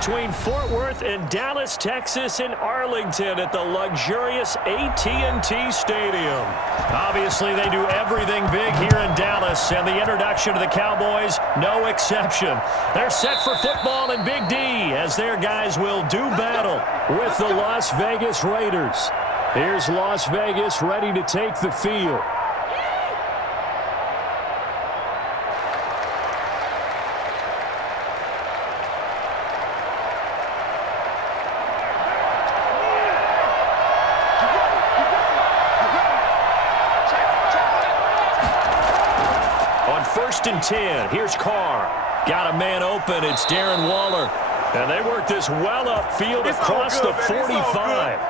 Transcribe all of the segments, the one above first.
between Fort Worth and Dallas, Texas in Arlington at the luxurious AT&T Stadium. Obviously, they do everything big here in Dallas, and the introduction to the Cowboys, no exception. They're set for football in Big D as their guys will do battle with the Las Vegas Raiders. Here's Las Vegas ready to take the field. On 1st and 10, here's Carr. Got a man open. It's Darren Waller. And they work this well upfield across the 45.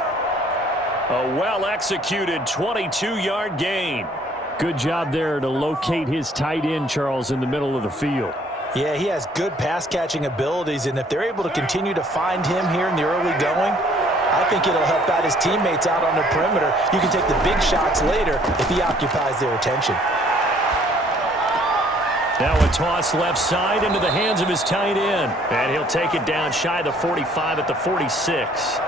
A well-executed 22-yard gain. Good job there to locate his tight end, Charles, in the middle of the field. Yeah, he has good pass-catching abilities, and if they're able to continue to find him here in the early going, I think it'll help out his teammates out on the perimeter. You can take the big shots later if he occupies their attention. Now a toss left side into the hands of his tight end. And he'll take it down shy of the 45 at the 46.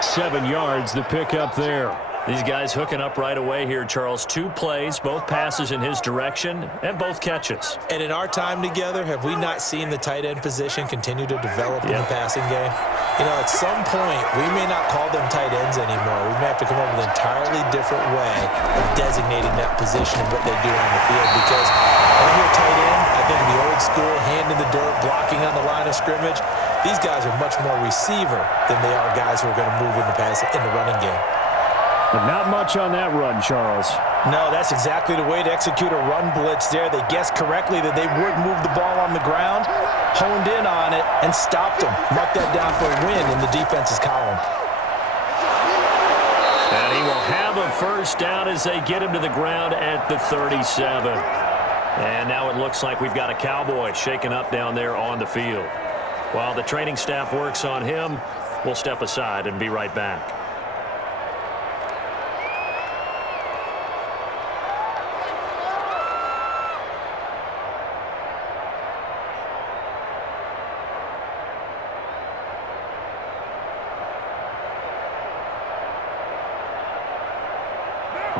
7 yards, the pickup there. These guys hooking up right away here, Charles. 2 plays, both passes in his direction, and both catches. And in our time together, have we not seen the tight end position continue to develop in the passing game? You know, at some point, we may not call them tight ends anymore. We may have to come up with an entirely different way of designating that position and what they do on the field. Because when I hear tight end, I think the old school, hand in the dirt, blocking on the line of scrimmage. These guys are much more receiver than they are guys who are going to move in the running game. But not much on that run, Charles. No, that's exactly the way to execute a run blitz there. They guessed correctly that they would move the ball on the ground, honed in on it, and stopped them. Marked that down for a win in the defense's column. And he will have a first down as they get him to the ground at the 37. And now it looks like we've got a Cowboy shaken up down there on the field. While the training staff works on him, we'll step aside and be right back.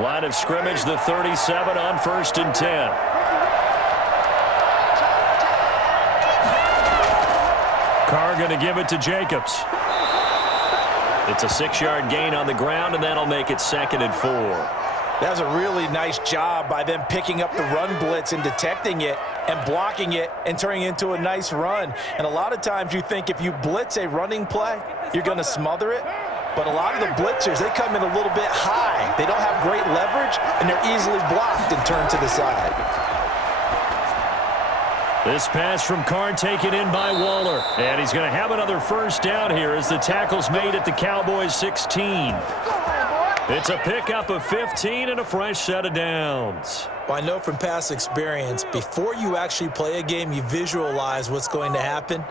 Line of scrimmage, the 37 on 1st and 10. Carr going to give it to Jacobs. It's a 6-yard gain on the ground, and that'll make it 2nd and 4. That was a really nice job by them picking up the run blitz and detecting it and blocking it and turning it into a nice run. And a lot of times you think if you blitz a running play, you're going to smother it. But a lot of the blitzers, they come in a little bit high. They don't have great leverage, and they're easily blocked and turned to the side. This pass from Carr taken in by Waller. And he's going to have another first down here as the tackle's made at the Cowboys 16. It's a pickup of 15 and a fresh set of downs. Well, I know from past experience, before you actually play a game, you visualize what's going to happen.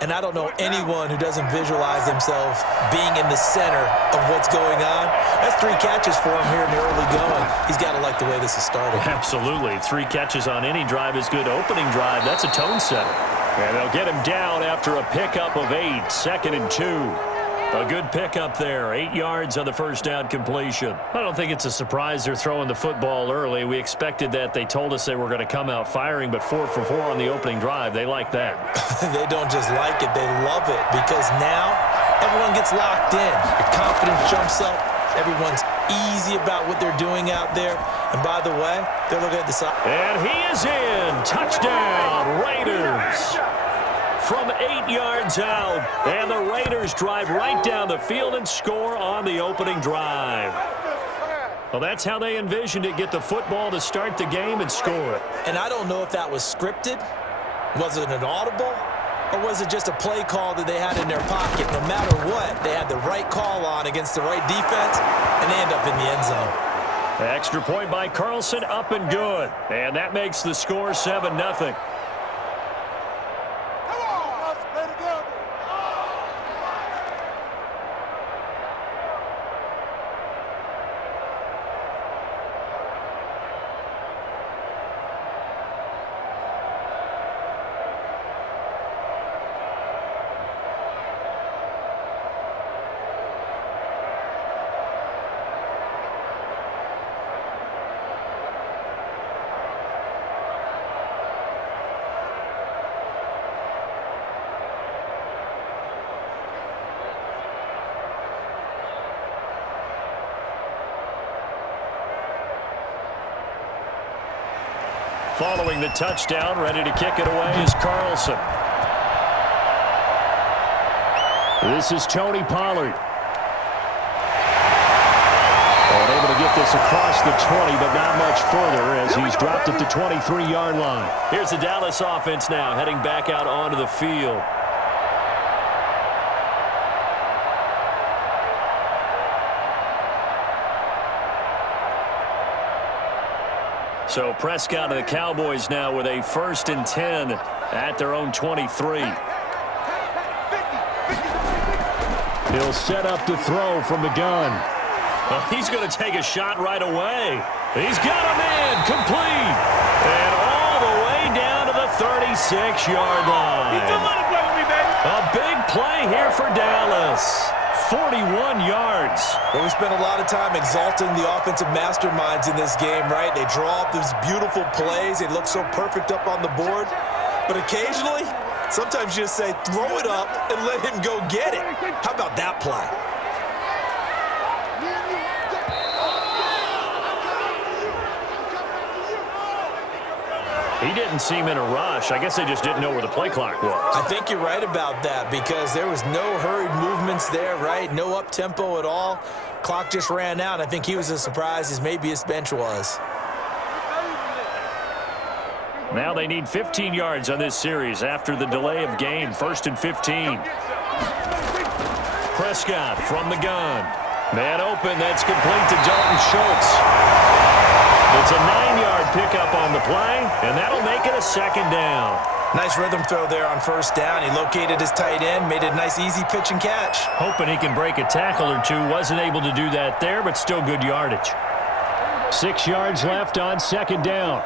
And I don't know anyone who doesn't visualize themselves being in the center of what's going on. That's 3 catches for him here in the early going. He's got to like the way this is starting. Absolutely. 3 catches on any drive is good. Opening drive, that's a tone setter. And they'll get him down after a pickup of 8, 2nd and 2. A good pickup there, 8 yards on the first down completion. I don't think it's a surprise they're throwing the football early. We expected that. They told us they were going to come out firing, but 4 for 4 on the opening drive. They like that. They don't just like it, they love it, because now everyone gets locked in. Your confidence jumps up. Everyone's easy about what they're doing out there. And by the way, they're looking at the side. And he is in. Touchdown, Raiders. From 8 yards out, and the Raiders drive right down the field and score on the opening drive. Well, that's how they envisioned it, get the football to start the game and score it. And I don't know if that was scripted. Was it an audible? Or was it just a play call that they had in their pocket? No matter what, they had the right call on against the right defense, and they end up in the end zone. Extra point by Carlson, up and good. And that makes the score 7-0. Following the touchdown, ready to kick it away is Carlson. This is Tony Pollard. Able to get this across the 20, but not much further as he's dropped at the 23-yard line. Here's the Dallas offense now, heading back out onto the field. So Prescott and the Cowboys now with a 1st and 10 at their own 23. He'll set up to throw from the gun. Well, he's going to take a shot right away. He's got him in, complete. And all the way down to the 36-yard line. He's doing a play with me, baby. A big play here for Dallas. 41 yards. Well, we spent a lot of time exalting the offensive masterminds in this game, right? They draw up these beautiful plays. They look so perfect up on the board. But occasionally, sometimes you just say, throw it up and let him go get it. How about that play? He didn't seem in a rush. I guess they just didn't know where the play clock was. I think you're right about that because there was no hurried movements there, right? No up-tempo at all. Clock just ran out. I think he was as surprised as maybe his bench was. Now they need 15 yards on this series after the delay of game. 1st and 15. Prescott from the gun. Man open. That's complete to Dalton Schultz. It's a 9-yard pickup on the play, and that'll make it a 2nd down. Nice rhythm throw there on 1st down. He located his tight end, made a nice easy pitch and catch. Hoping he can break a tackle or two. Wasn't able to do that there, but still good yardage. 6 yards left on 2nd down.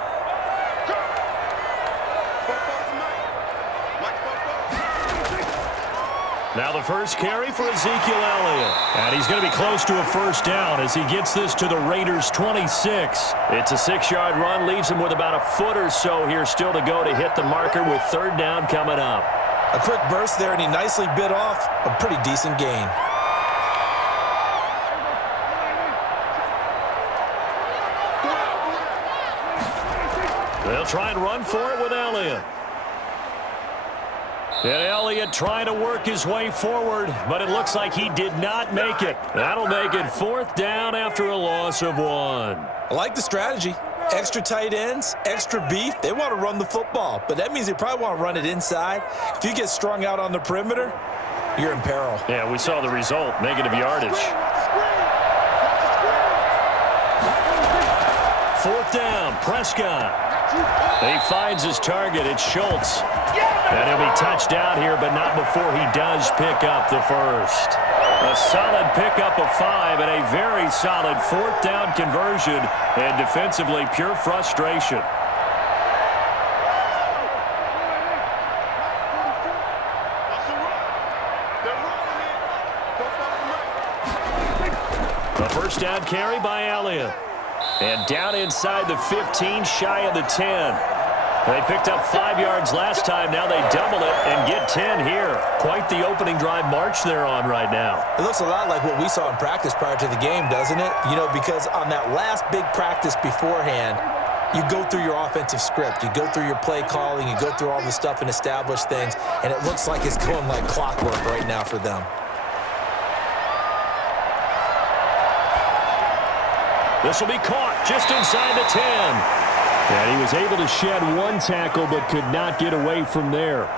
Now the first carry for Ezekiel Elliott. And he's going to be close to a 1st down as he gets this to the Raiders' 26. It's a 6-yard run, leaves him with about a foot or so here still to go to hit the marker with 3rd down coming up. A quick burst there, and he nicely bit off a pretty decent gain. They'll try and run for it with Elliott. And Elliott trying to work his way forward, but it looks like he did not make it. That'll make it 4th down after a loss of 1. I like the strategy. Extra tight ends, extra beef. They want to run the football, but that means they probably want to run it inside. If you get strung out on the perimeter, you're in peril. Yeah, we saw the result, negative yardage. 4th down, Prescott. He finds his target. It's Schultz. And he'll be touched down here, but not before he does pick up the 1st. A solid pickup of 5 and a very solid 4th down conversion. And defensively, pure frustration. A 1st down carry by Elliott. And down inside the 15, shy of the 10. They picked up 5 yards last time. Now they double it and get 10 here. Quite the opening drive march they're on right now. It looks a lot like what we saw in practice prior to the game, doesn't it? You know, because on that last big practice beforehand, you go through your offensive script. You go through your play calling. You go through all the stuff and establish things. And it looks like it's going like clockwork right now for them. This will be caught just inside the 10. And he was able to shed 1 tackle but could not get away from there.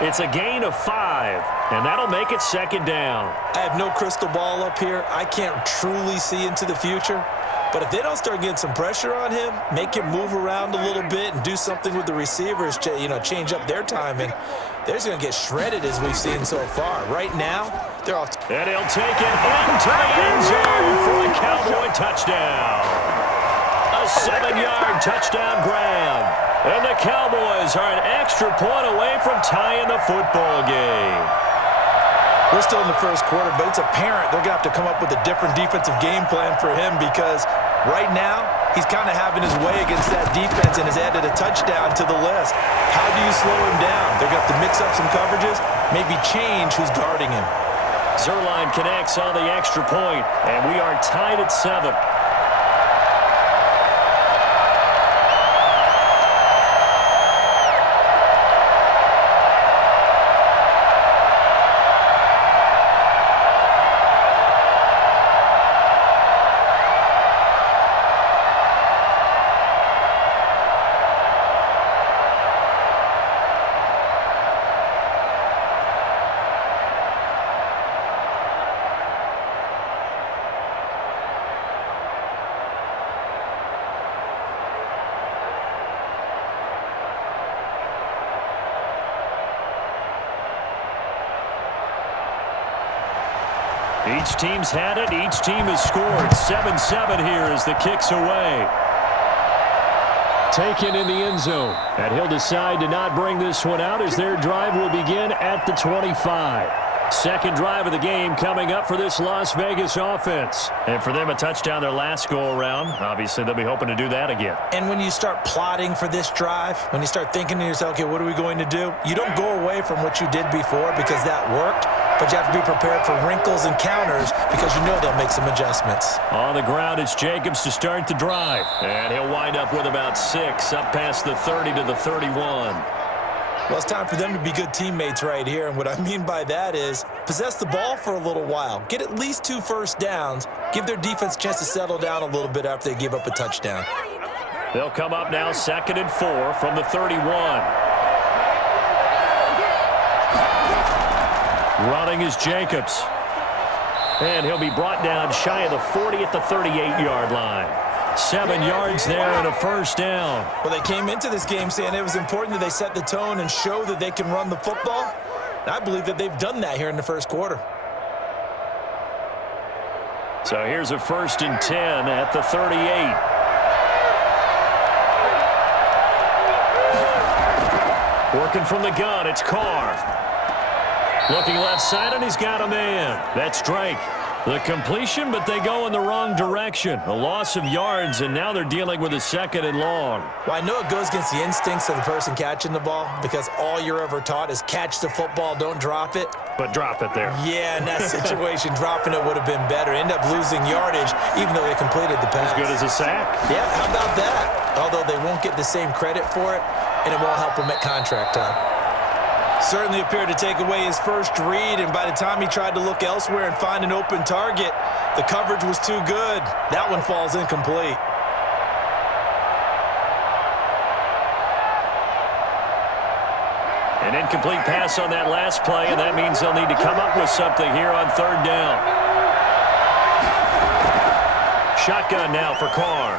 It's a gain of 5, and that'll make it 2nd down. I have no crystal ball up here. I can't truly see into the future. But if they don't start getting some pressure on him, make him move around a little bit and do something with the receivers, change up their timing, they're just going to get shredded as we've seen so far. Right now, they're off. And he'll take it into the end zone for a Cowboy touchdown. A 7-yard touchdown grab. And the Cowboys are an extra point away from tying the football game. We're still in the 1st quarter, but it's apparent they're going to have to come up with a different defensive game plan for him because right now he's kind of having his way against that defense and has added a touchdown to the list. How do you slow him down? They're going to have to mix up some coverages, maybe change who's guarding him. Zerline connects on the extra point, and we are tied at 7. Each team's had it. Each team has scored. 7-7 here as the kick's away. Taken in the end zone. And he'll decide to not bring this one out as their drive will begin at the 25. Second drive of the game coming up for this Las Vegas offense. And for them, a touchdown their last go-around. Obviously, they'll be hoping to do that again. And when you start plotting for this drive, when you start thinking to yourself, okay, what are we going to do? You don't go away from what you did before because that worked, but you have to be prepared for wrinkles and counters because you know they'll make some adjustments. On the ground, it's Jacobs to start the drive. And he'll wind up with about 6, up past the 30 to the 31. Well, it's time for them to be good teammates right here, and what I mean by that is possess the ball for a little while, get at least 2 first downs, give their defense a chance to settle down a little bit after they give up a touchdown. They'll come up now 2nd and 4 from the 31. Running is Jacobs. And he'll be brought down shy of the 40 at the 38-yard line. 7 yards there and a first down. Well, they came into this game saying it was important that they set the tone and show that they can run the football. And I believe that they've done that here in the first quarter. So here's a 1st and 10 at the 38. Working from the gun, it's Carr. Looking left side, and he's got a man. That's Drake. The completion, but they go in the wrong direction. A loss of yards, and now they're dealing with a 2nd and long. Well, I know it goes against the instincts of the person catching the ball because all you're ever taught is catch the football, don't drop it. But drop it there. Yeah, in that situation, dropping it would have been better. End up losing yardage, even though they completed the pass. As good as a sack. Yeah, how about that? Although they won't get the same credit for it, and it won't help them at contract time. Certainly appeared to take away his first read, and by the time he tried to look elsewhere and find an open target, the coverage was too good. That one falls incomplete. An incomplete pass on that last play, and that means they'll need to come up with something here on 3rd down. Shotgun now for Carr.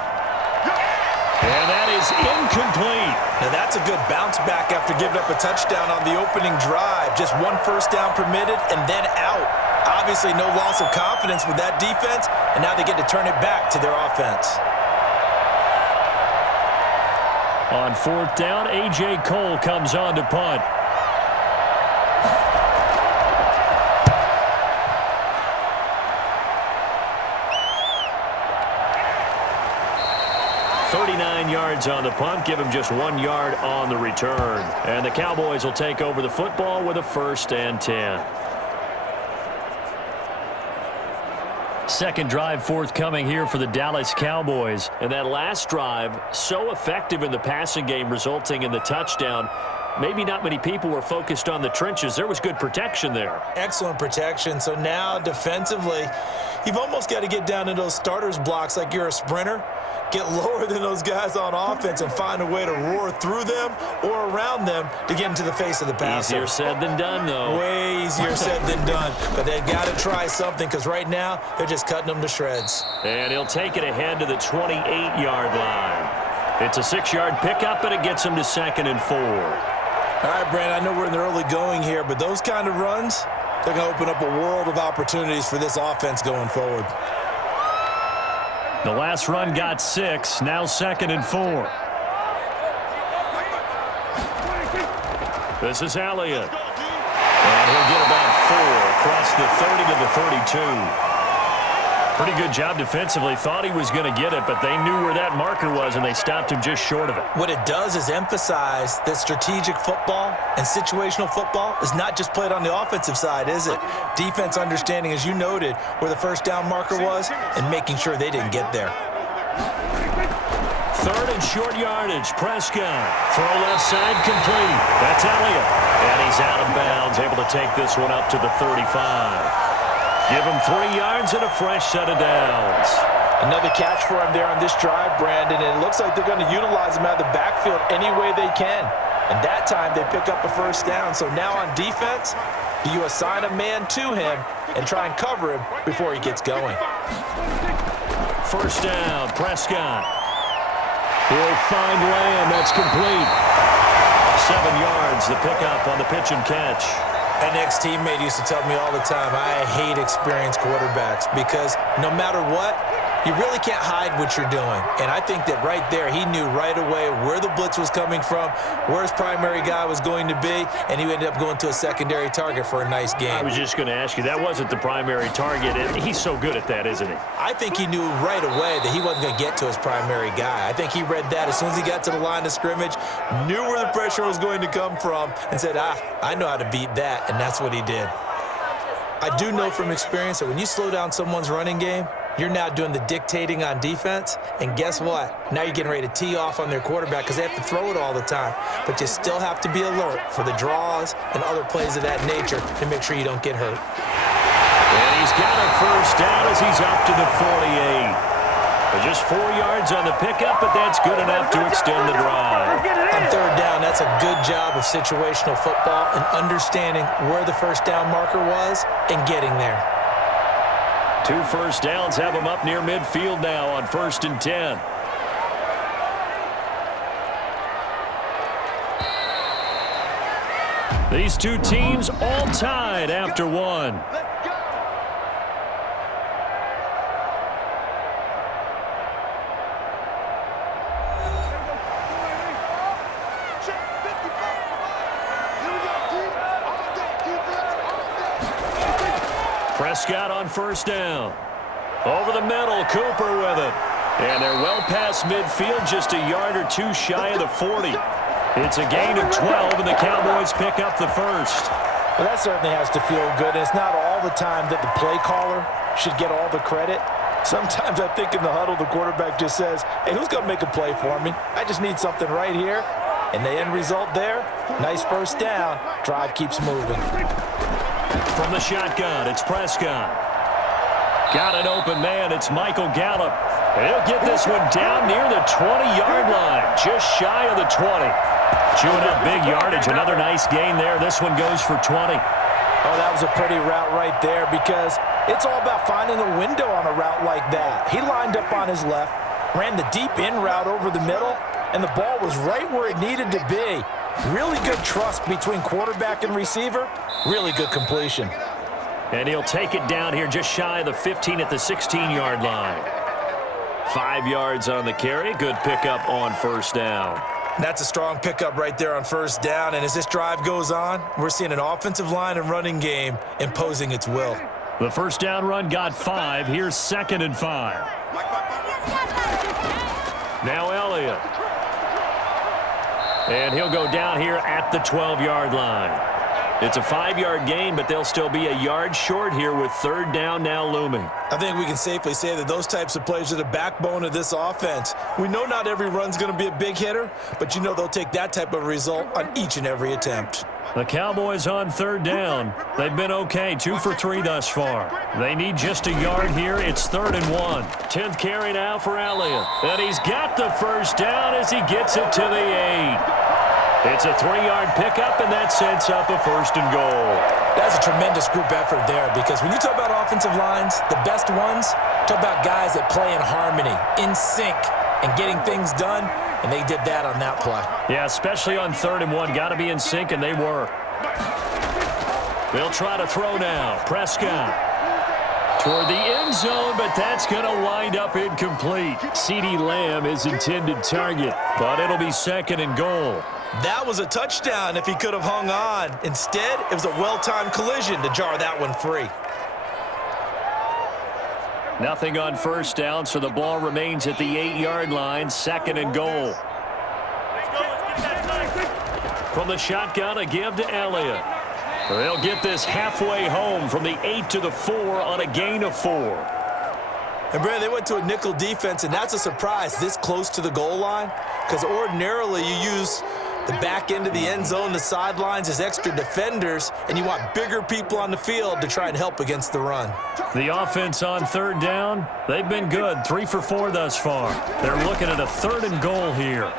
And that is incomplete. Now that's a good bounce back after giving up a touchdown on the opening drive. Just 1 first down permitted and then out. Obviously no loss of confidence with that defense, and now they get to turn it back to their offense. On 4th down, A.J. Cole comes on to punt. Yards on the punt, give him just 1 yard on the return. And the Cowboys will take over the football with a 1st and 10. Second drive forthcoming here for the Dallas Cowboys. And that last drive, so effective in the passing game, resulting in the touchdown. Maybe not many people were focused on the trenches. There was good protection there. Excellent protection. So now defensively, you've almost got to get down in those starters blocks like you're a sprinter. Get lower than those guys on offense and find a way to roar through them or around them to get into the face of the passer. Easier said than done, though. Way easier said than done. But they've got to try something because right now they're just cutting them to shreds. And he'll take it ahead to the 28-yard line. It's a 6-yard pickup, and it gets him to 2nd and 4. All right, Brandon, I know we're in the early going here, but those kind of runs, they're going to open up a world of opportunities for this offense going forward. The last run got 6, now 2nd and 4. This is Elliott. And he'll get about 4 across the 30 to the 32. Pretty good job defensively. Thought he was going to get it, but they knew where that marker was, and they stopped him just short of it. What it does is emphasize that strategic football and situational football is not just played on the offensive side, is it? Defense understanding, as you noted, where the first down marker was and making sure they didn't get there. 3rd and short yardage. Prescott. Throw left side complete. That's Elliott. And he's out of bounds, able to take this one up to the 35. Give him 3 yards and a fresh set of downs. Another catch for him there on this drive, Brandon, and it looks like they're going to utilize him out of the backfield any way they can. And that time they pick up a first down. So now on defense, do you assign a man to him and try and cover him before he gets going? First down, Prescott. He'll find Lamb. That's complete. 7 yards, the pickup on the pitch and catch. An ex-teammate used to tell me all the time, I hate experienced quarterbacks because no matter what, you really can't hide what you're doing. And I think that right there, he knew right away where the blitz was coming from, where his primary guy was going to be, and he ended up going to a secondary target for a nice game. I was just going to ask you, that wasn't the primary target. He's so good at that, isn't he? I think he knew right away that he wasn't going to get to his primary guy. I think he read that as soon as he got to the line of scrimmage, knew where the pressure was going to come from, and said, I know how to beat that, and that's what he did. I do know from experience that when you slow down someone's running game, you're now doing the dictating on defense, and guess what? Now you're getting ready to tee off on their quarterback because they have to throw it all the time. But you still have to be alert for the draws and other plays of that nature to make sure you don't get hurt. And he's got a first down as he's up to the 48. Just 4 yards on the pickup, but that's good enough to extend the drive. On third down, that's a good job of situational football and understanding where the first down marker was and getting there. 2 first downs have him up near midfield now on 1st and 10. These two teams all tied after one. Prescott on first down. Over the middle, Cooper with it. And they're well past midfield, just a yard or two shy of the 40. It's a gain of 12, and the Cowboys pick up the first. Well, that certainly has to feel good. And it's not all the time that the play caller should get all the credit. Sometimes I think in the huddle, the quarterback just says, hey, who's going to make a play for me? I just need something right here. And the end result there, nice first down. Drive keeps moving. From the shotgun, it's Prescott. Got an open man. It's Michael Gallup. And he'll get this one down near the 20-yard line, just shy of the 20. Chewing up big yardage. Another nice gain there. This one goes for 20. Oh, that was a pretty route right there because it's all about finding a window on a route like that. He lined up on his left, ran the deep in route over the middle, and the ball was right where it needed to be. Really good trust between quarterback and receiver. Really good completion. And he'll take it down here just shy of the 15 at the 16-yard line. 5 yards on the carry. Good pickup on first down. That's a strong pickup right there on first down. And as this drive goes on, we're seeing an offensive line and running game imposing its will. The first down run got 5. Here's 2nd and 5. Now Elliott. And he'll go down here at the 12-yard line. It's a 5-yard gain, but they'll still be a yard short here with third down now looming. I think we can safely say that those types of plays are the backbone of this offense. We know not every run's going to be a big hitter, but you know they'll take that type of result on each and every attempt. The Cowboys on third down. They've been okay, 2 for 3 thus far. They need just a yard here. It's 3rd and 1. 10th carry now for Elliott. And he's got the first down as he gets it to the 8. It's a 3-yard pickup, and that sets up a 1st and goal. That's a tremendous group effort there because when you talk about offensive lines, the best ones, talk about guys that play in harmony, in sync, and getting things done, and they did that on that play. Yeah, especially on 3rd and 1. Got to be in sync, and they were. They'll try to throw now. Prescott toward the end zone, but that's going to wind up incomplete. CeeDee Lamb is intended target, but it'll be 2nd and goal. That was a touchdown if he could have hung on. Instead, it was a well-timed collision to jar that one free. Nothing on first down, so the ball remains at the 8-yard line, 2nd and goal. From the shotgun, a give to Elliott. They'll get this halfway home from the 8 to the 4 on a gain of 4. And, Brad, they went to a nickel defense, and that's a surprise this close to the goal line because ordinarily you use the back end of the end zone, the sidelines as extra defenders, and you want bigger people on the field to try and help against the run. The offense on third down, they've been good, 3 for 4 thus far. They're looking at a 3rd and goal here.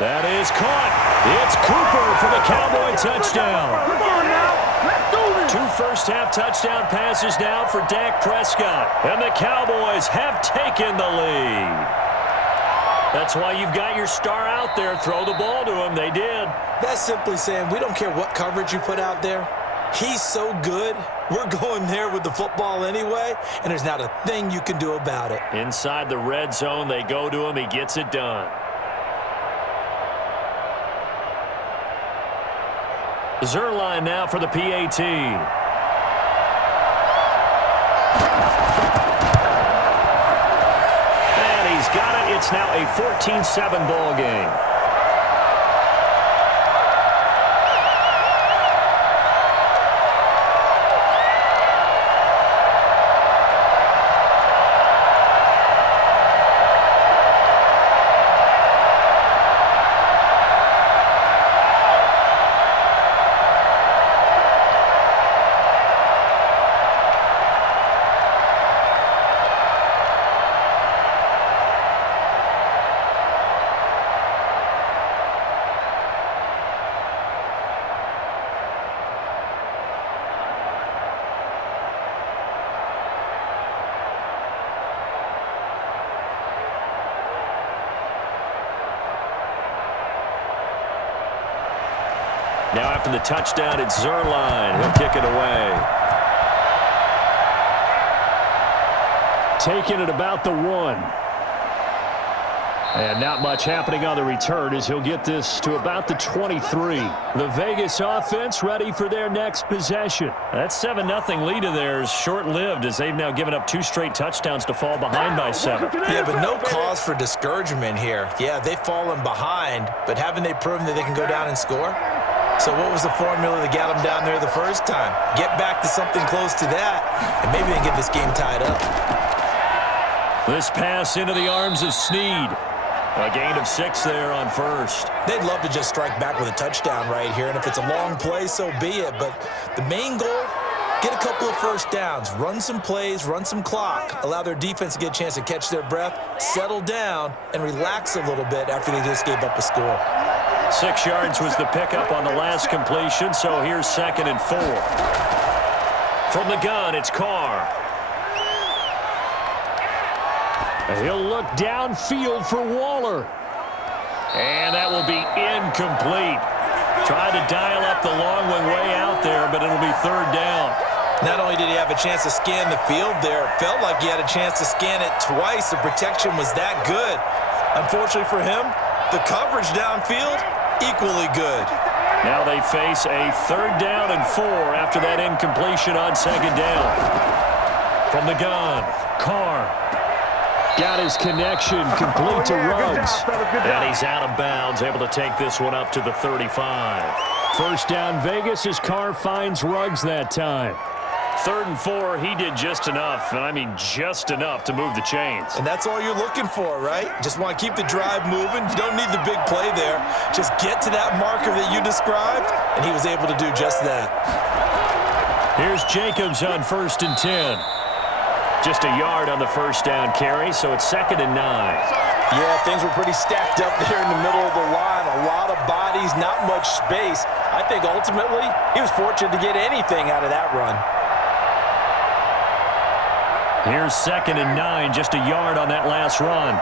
That is caught. It's Cooper for the Cowboy touchdown. Come on now. Let's do this. 2 first-half touchdown passes now for Dak Prescott. And the Cowboys have taken the lead. That's why you've got your star out there. Throw the ball to him. They did. That's simply saying we don't care what coverage you put out there. He's so good, we're going there with the football anyway, and there's not a thing you can do about it. Inside the red zone, they go to him. He gets it done. Zerline now for the PAT. And he's got it. It's now a 14-7 ball game. Now after the touchdown, it's Zerline. He'll kick it away. Taking it about the 1. And not much happening on the return as he'll get this to about the 23. The Vegas offense ready for their next possession. That 7-0 lead of theirs short-lived as they've now given up 2 straight touchdowns to fall behind by 7. Yeah, but no cause for discouragement here. Yeah, they've fallen behind, but haven't they proven that they can go down and score? So what was the formula that got them down there the first time? Get back to something close to that, and maybe they can get this game tied up. This pass into the arms of Snead. A gain of 6 there on first. They'd love to just strike back with a touchdown right here, and if it's a long play, so be it. But the main goal, get a couple of first downs, run some plays, run some clock, allow their defense to get a chance to catch their breath, settle down, and relax a little bit after they just gave up a score. 6 yards was the pickup on the last completion, so here's 2nd and 4. From the gun, it's Carr. He'll look downfield for Waller. And that will be incomplete. Tried to dial up the long one way out there, but it'll be 3rd down. Not only did he have a chance to scan the field there, it felt like he had a chance to scan it twice. The protection was that good. Unfortunately for him, the coverage downfield, equally good. Now they face a 3rd down and 4 after that incompletion on 2nd down. From the gun, Carr. Got his connection, complete to Ruggs. And he's out of bounds, able to take this one up to the 35. 1st down Vegas as Carr finds Ruggs that time. 3rd and 4, he did just enough, and I mean just enough to move the chains. And that's all you're looking for, right? Just want to keep the drive moving. You don't need the big play there. Just get to that marker that you described, and he was able to do just that. Here's Jacobs on 1st and 10. Just a yard on the 1st down carry, so it's 2nd and 9. Yeah, things were pretty stacked up there in the middle of the line. A lot of bodies, not much space. I think ultimately he was fortunate to get anything out of that run. Here's 2nd and 9, just a yard on that last run.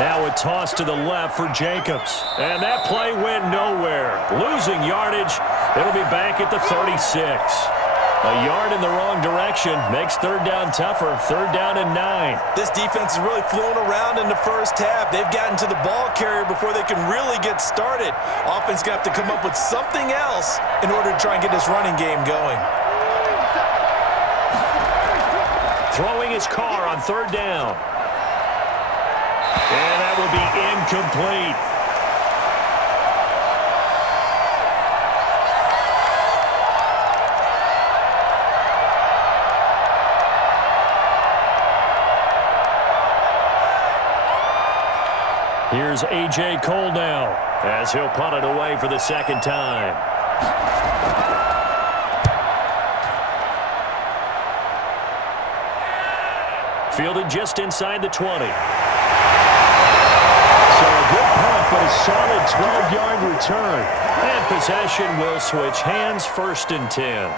Now a toss to the left for Jacobs. And that play went nowhere. Losing yardage. It'll be back at the 36. A yard in the wrong direction makes 3rd down tougher. 3rd down and 9. This defense has really flown around in the first half. They've gotten to the ball carrier before they can really get started. Offense going to have to come up with something else in order to try and get this running game going. Throwing his Carr on 3rd down. And that will be incomplete. Here's A.J. Cole now as he'll punt it away for the 2nd time. Fielded just inside the 20. So a good punt, but a solid 12-yard return. And possession will switch hands, 1st and 10.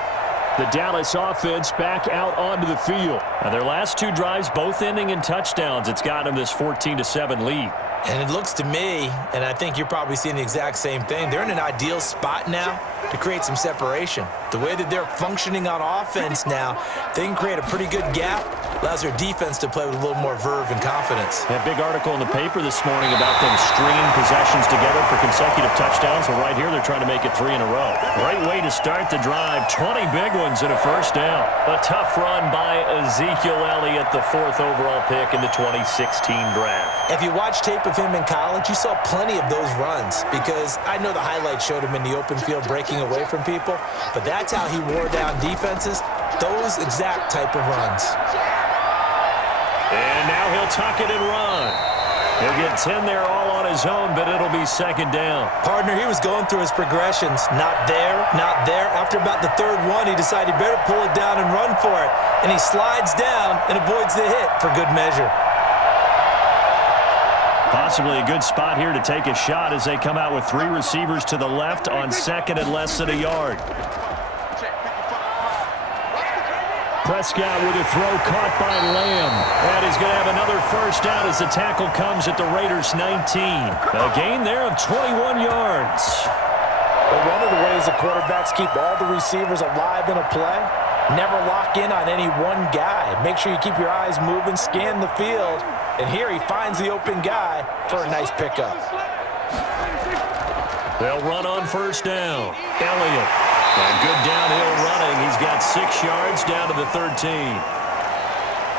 The Dallas offense back out onto the field. Now their last two drives both ending in touchdowns. It's got them this 14-7 lead. And it looks to me, and I think you're probably seeing the exact same thing, they're in an ideal spot now to create some separation. The way that they're functioning on offense now, they can create a pretty good gap, allows their defense to play with a little more verve and confidence. That big article in the paper this morning about them stringing possessions together for consecutive touchdowns. Well, right here they're trying to make it 3 in a row. Great way to start the drive. 20 big ones and a first down. A tough run by Ezekiel Elliott, the 4th overall pick in the 2016 draft. If you watch tape of him in college, you saw plenty of those runs because I know the highlights showed him in the open field breaking away from people, but that's how he wore down defenses, those exact type of runs. And now he'll tuck it and run. He'll get 10 there all on his own, but it'll be second down. Partner, he was going through his progressions. Not there, not there. After about the third one, he decided he better pull it down and run for it. And he slides down and avoids the hit for good measure. Possibly a good spot here to take a shot as they come out with 3 receivers to the left on second and less than a yard. Prescott with a throw caught by Lamb. And he's going to have another first down as the tackle comes at the Raiders' 19. A gain there of 21 yards. Well, one of the ways the quarterbacks keep all the receivers alive in a play, never lock in on any one guy. Make sure you keep your eyes moving, scan the field. And here he finds the open guy for a nice pickup. They'll run on first down. Elliott. And good downhill running. He's got 6 yards down to the 13.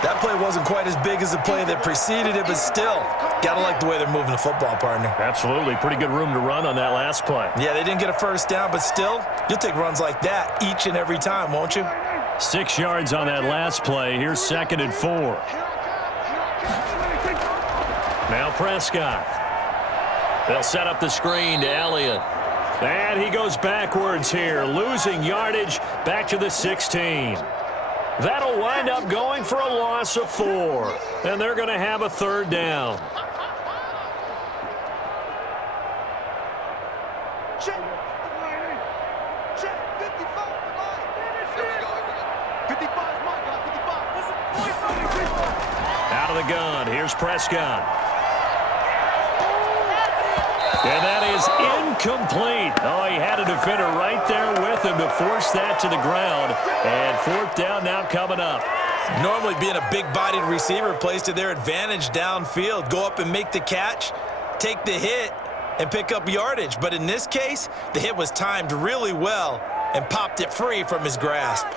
That play wasn't quite as big as the play that preceded it, but still, got to like the way they're moving the football, partner. Absolutely. Pretty good room to run on that last play. Yeah, they didn't get a first down, but still, you'll take runs like that each and every time, won't you? 6 yards on that last play. Here's second and 4. Now Prescott. They'll set up the screen to Elliott. And he goes backwards here, losing yardage back to the 16. That'll wind up going for a loss of 4. And they're going to have a third down. Out of the gun, here's Prescott. And that is incomplete. Oh, he had a defender right there with him to force that to the ground. And 4th down now coming up. Normally being a big-bodied receiver plays to their advantage downfield. Go up and make the catch, take the hit, and pick up yardage. But in this case, the hit was timed really well and popped it free from his grasp.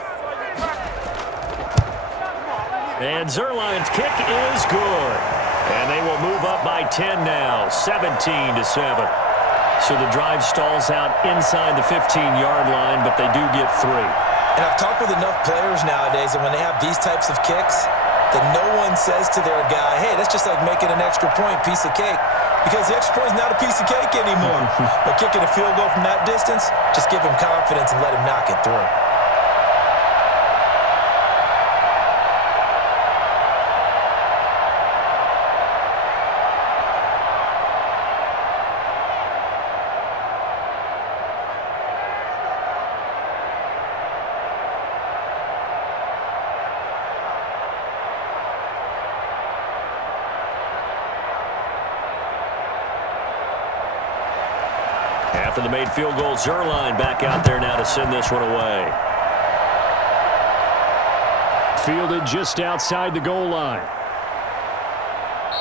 And Zerline's kick is good. And they will move up by 10 now, 17-7. So the drive stalls out inside the 15-yard line, but they do get 3. And I've talked with enough players nowadays, and when they have these types of kicks, that no one says to their guy, hey, that's just like making an extra point, piece of cake. Because the extra point is not a piece of cake anymore. But kicking a field goal from that distance, just give him confidence and let him knock it through. After the made field goal, Zerline back out there now to send this one away. Fielded just outside the goal line.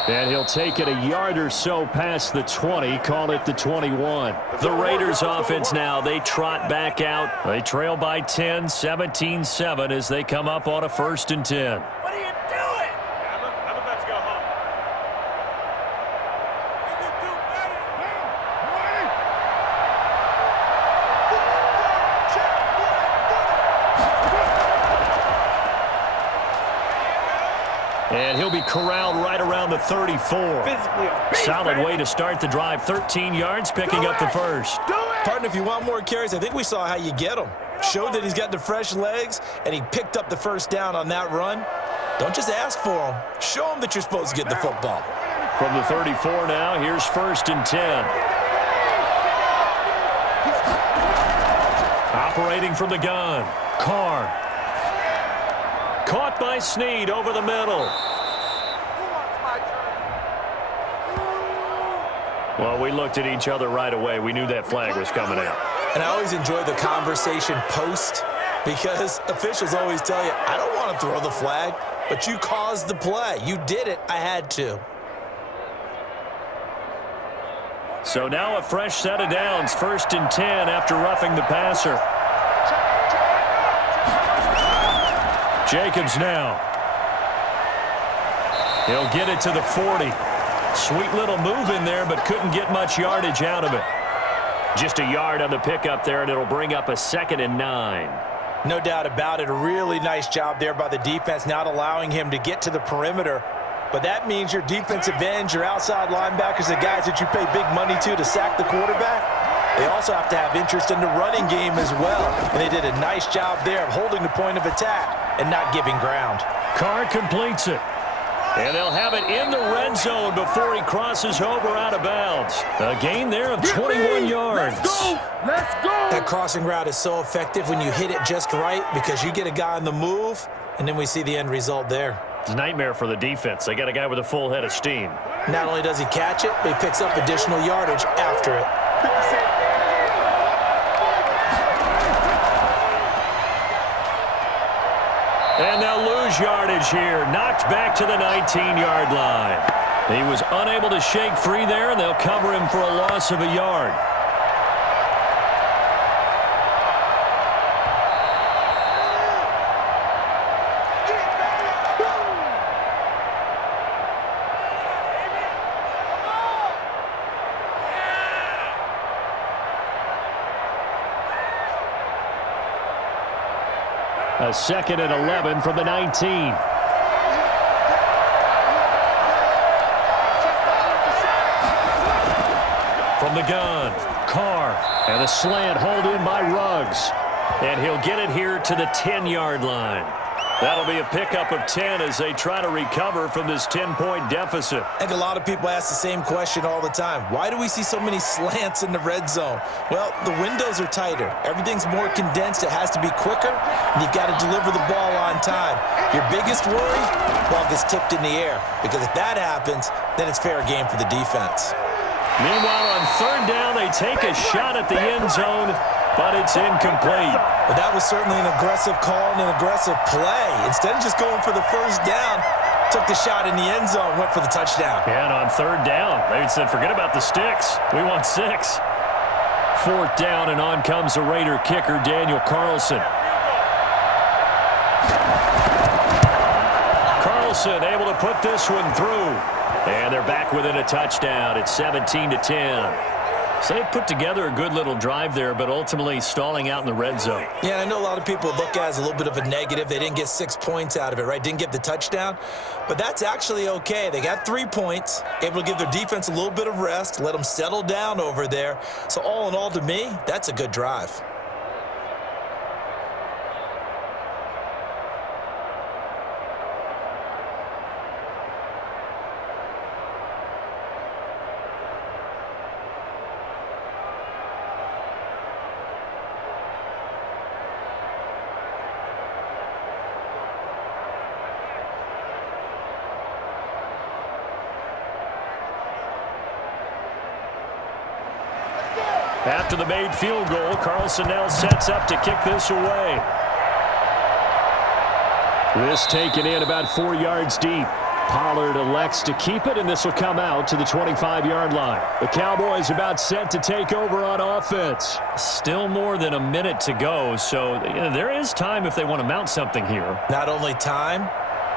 And he'll take it a yard or so past the 20, call it the 21. The Raiders offense now, they trot back out. They trail by 10, 17-7 as they come up on a 1st and 10. What are you doing? I'm about to go home. And he'll be corralled right around the 34. Solid way to start the drive. 13 yards, picking up the first. Partner, if you want more carries, I think we saw how you get them. Showed that he's got the fresh legs, and he picked up the first down on that run. Don't just ask for them. Show them that you're supposed to get the football. From the 34 now, here's 1st and 10. operating from the gun. Carr. Caught by Snead over the middle. Well, we looked at each other right away. We knew that flag was coming out. And I always enjoy the conversation post because officials always tell you, I don't want to throw the flag, but you caused the play. You did it. I had to. So now a fresh set of downs, 1st and 10 after roughing the passer. Jacobs now. He'll get it to the 40. Sweet little move in there, but couldn't get much yardage out of it. Just a yard on the pickup there, and it'll bring up a 2nd and 9. No doubt about it. A really nice job there by the defense, not allowing him to get to the perimeter. But that means your defensive ends, your outside linebackers, the guys that you pay big money to sack the quarterback, they also have to have interest in the running game as well. And they did a nice job there of holding the point of attack and not giving ground. Carr completes it. And they'll have it in the red zone before he crosses over out of bounds. A gain there of 21 yards. Let's go! Let's go! That crossing route is so effective when you hit it just right because you get a guy on the move, and then we see the end result there. It's a nightmare for the defense. They got a guy with a full head of steam. Not only does he catch it, but he picks up additional yardage after it. And they'll lose yardage here. Knocked back to the 19-yard line. He was unable to shake free there, and they'll cover him for a loss of a yard. A 2nd and 11 from the 19. From the gun, Carr, and a slant hauled in by Ruggs. And he'll get it here to the 10-yard line. That'll be a pickup of 10 as they try to recover from this 10-point deficit. I think a lot of people ask the same question all the time. Why do we see so many slants in the red zone? Well, the windows are tighter. Everything's more condensed. It has to be quicker, and you've got to deliver the ball on time. Your biggest worry? Ball gets tipped in the air, because if that happens, then it's fair game for the defense. Meanwhile, on 3rd down, they take a shot at the end zone, but it's incomplete. But that was certainly an aggressive call and an aggressive play. Instead of just going for the first down, took the shot in the end zone, went for the touchdown. Yeah, and on 3rd down, they said, forget about the sticks. We want 6. 4th down, and on comes the Raider kicker, Daniel Carlson. Carlson able to put this one through. And they're back within a touchdown. It's 17-10. So they put together a good little drive there, but ultimately stalling out in the red zone. Yeah, and I know a lot of people look at it as a little bit of a negative. They didn't get 6 points out of it, right? Didn't get the touchdown. But that's actually okay. They got 3 points, able to give their defense a little bit of rest, let them settle down over there. So all in all, to me, that's a good drive. After the made field goal, Carlson now sets up to kick this away. This taken in about 4 yards deep. Pollard elects to keep it, and this will come out to the 25-yard line. The Cowboys about set to take over on offense. Still more than a minute to go, so there is time if they want to mount something here. Not only time,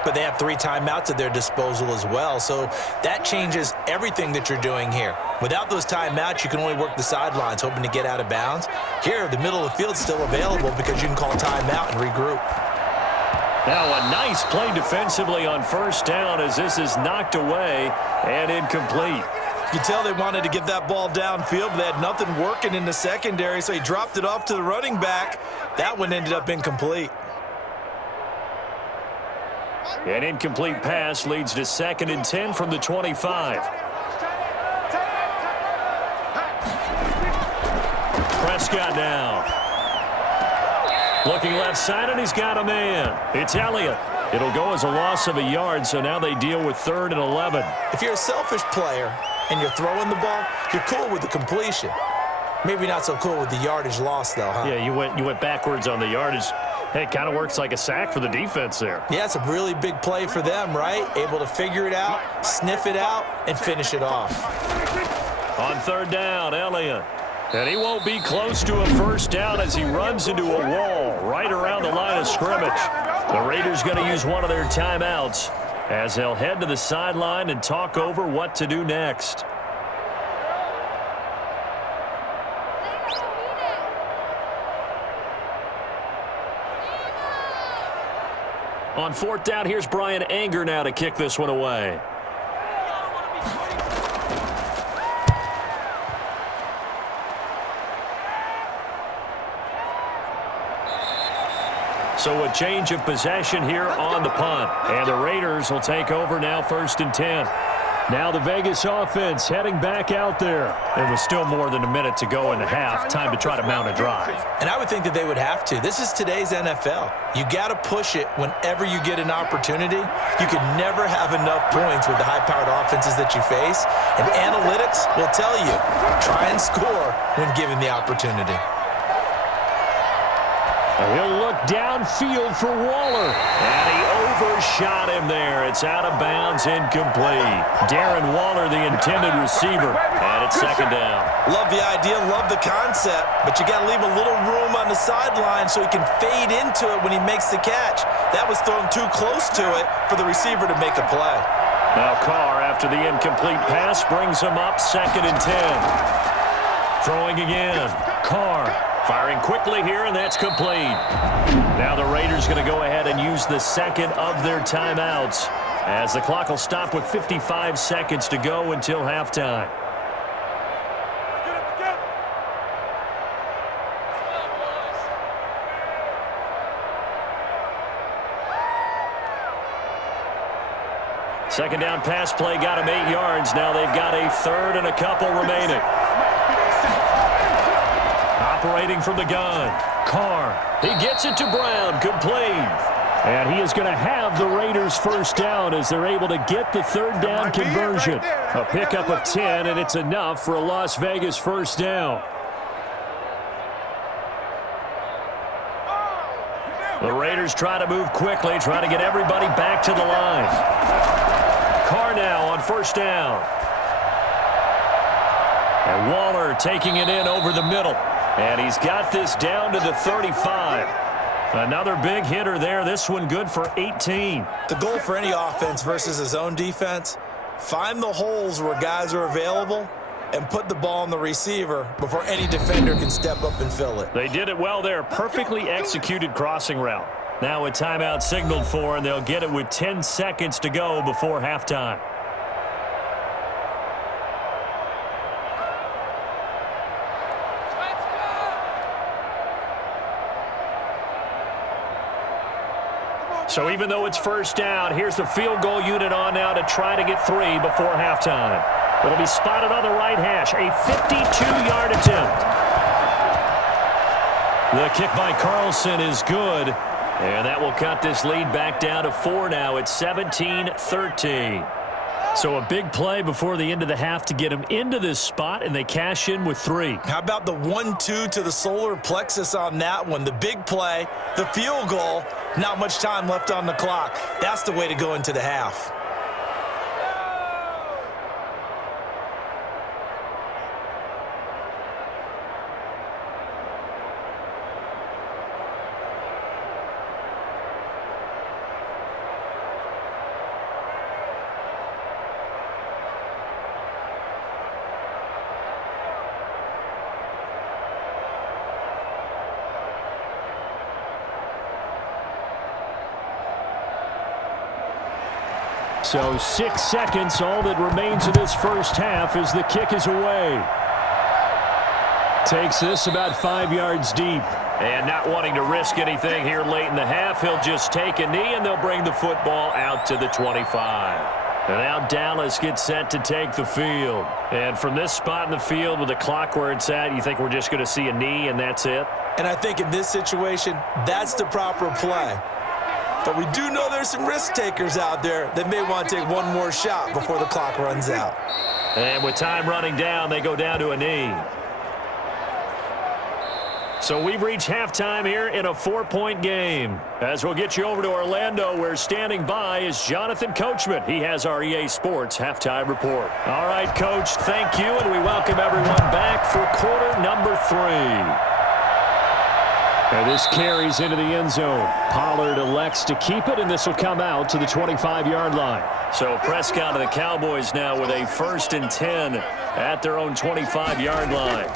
but they have 3 timeouts at their disposal as well. So that changes everything that you're doing here. Without those timeouts, you can only work the sidelines, hoping to get out of bounds. Here, the middle of the field's still available because you can call timeout and regroup. Now a nice play defensively on 1st down as this is knocked away and incomplete. You can tell they wanted to get that ball downfield, but they had nothing working in the secondary, so he dropped it off to the running back. That one ended up incomplete. An incomplete pass leads to 2nd and 10 from the 25. Prescott now. Looking left side, and he's got a man. It's Elliott. It'll go as a loss of a yard, so now they deal with 3rd and 11. If you're a selfish player and you're throwing the ball, you're cool with the completion. Maybe not so cool with the yardage loss, though, huh? Yeah, you went backwards on the yardage. Hey, it kind of works like a sack for the defense there. Yeah, it's a really big play for them, right? Able to figure it out, sniff it out, and finish it off. On 3rd down, Elliott. And he won't be close to a first down as he runs into a wall right around the line of scrimmage. The Raiders going to use one of their timeouts as they'll head to the sideline and talk over what to do next. On 4th down, here's Brian Anger now to kick this one away. So a change of possession here on the punt. And the Raiders will take over now 1st and 10. Now the Vegas offense heading back out there. There was still more than a minute to go in the half. Time to try to mount a drive. And I would think that they would have to. This is today's NFL. You got to push it whenever you get an opportunity. You can never have enough points with the high-powered offenses that you face. And analytics will tell you, try and score when given the opportunity. He'll look downfield for Waller. And he overshot him there. It's out of bounds, incomplete. Darren Waller, the intended receiver. And it's 2nd down. Love the idea, love the concept, but you got to leave a little room on the sideline so he can fade into it when he makes the catch. That was thrown too close to it for the receiver to make a play. Now Carr, after the incomplete pass, brings him up 2nd and 10. Throwing again. Carr. Firing quickly here, and that's complete. Now the Raiders going to go ahead and use the 2nd of their timeouts as the clock will stop with 55 seconds to go until halftime. Second down pass play got him 8 yards. Now they've got a 3rd and a couple remaining. Operating from the gun. Carr. He gets it to Brown. Complete. And he is going to have the Raiders first down as they're able to get the 3rd down conversion. A pickup of 10, and it's enough for a Las Vegas first down. The Raiders try to move quickly, try to get everybody back to the line. Carr now on 1st down. And Waller taking it in over the middle. And he's got this down to the 35. Another big hitter there. This one good for 18. The goal for any offense versus his own defense, find the holes where guys are available and put the ball on the receiver before any defender can step up and fill it. They did it well there. Perfectly executed crossing route. Now a timeout signaled for, and they'll get it with 10 seconds to go before halftime. So even though it's first down, here's the field goal unit on now to try to get 3 before halftime. It'll be spotted on the right hash. A 52-yard attempt. The kick by Carlson is good. And that will cut this lead back down to 4 now. It's 17-13. So a big play before the end of the half to get them into this spot, and they cash in with 3. How about the 1-2 to the solar plexus on that one? The big play, the field goal, not much time left on the clock. That's the way to go into the half. So 6 seconds, all that remains of this first half as the kick is away. Takes this about 5 yards deep. And not wanting to risk anything here late in the half, he'll just take a knee, and they'll bring the football out to the 25. And now Dallas gets set to take the field. And from this spot in the field with the clock where it's at, you think we're just going to see a knee and that's it? And I think in this situation, that's the proper play. But we do know there's some risk takers out there that may want to take one more shot before the clock runs out. And with time running down, they go down to a knee. So we've reached halftime here in a 4-point game. As we'll get you over to Orlando, where standing by is Jonathan Coachman. He has our EA Sports Halftime Report. All right, Coach, thank you, and we welcome everyone back for quarter number 3. And this carries into the end zone. Pollard elects to keep it, and this will come out to the 25-yard line. So Prescott and the Cowboys now with a 1st and 10 at their own 25-yard line.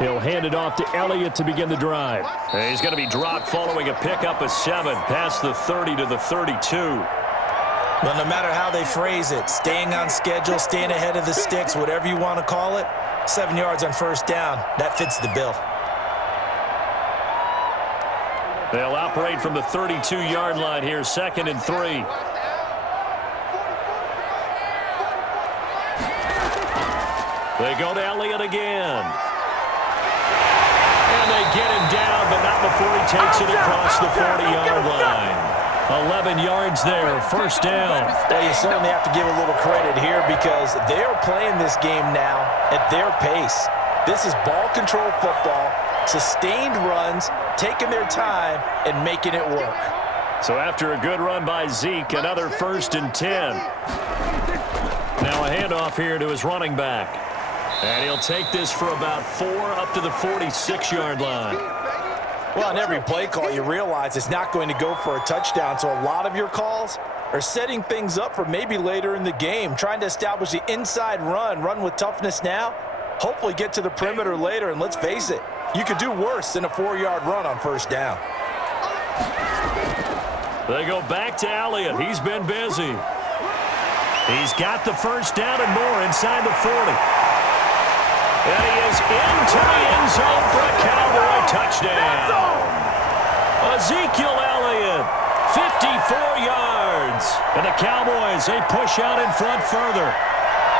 He'll hand it off to Elliott to begin the drive. And he's going to be dropped following a pickup of 7 past the 30 to the 32. Well, no matter how they phrase it, staying on schedule, staying ahead of the sticks, whatever you want to call it, 7 yards on 1st down, that fits the bill. They'll operate from the 32-yard line here, 2nd and 3. They go to Elliott again. And they get him down, but not before he takes it across the 40-yard line. 11 yards there, 1st down. Well, you certainly have to give a little credit here because they're playing this game now at their pace. This is ball control football, sustained runs, taking their time, and making it work. So after a good run by Zeke, another 1st and 10. Now a handoff here to his running back. And he'll take this for about 4 up to the 46-yard line. Well, on every play call, you realize it's not going to go for a touchdown, so a lot of your calls are setting things up for maybe later in the game, trying to establish the inside run with toughness now, hopefully get to the perimeter later, and let's face it, you could do worse than a 4-yard run on 1st down. They go back to Elliott. He's been busy. He's got the 1st down and more inside the 40. And he is into the end zone for a Cowboy touchdown. Ezekiel Elliott, 54 yards. And the Cowboys, they push out in front further.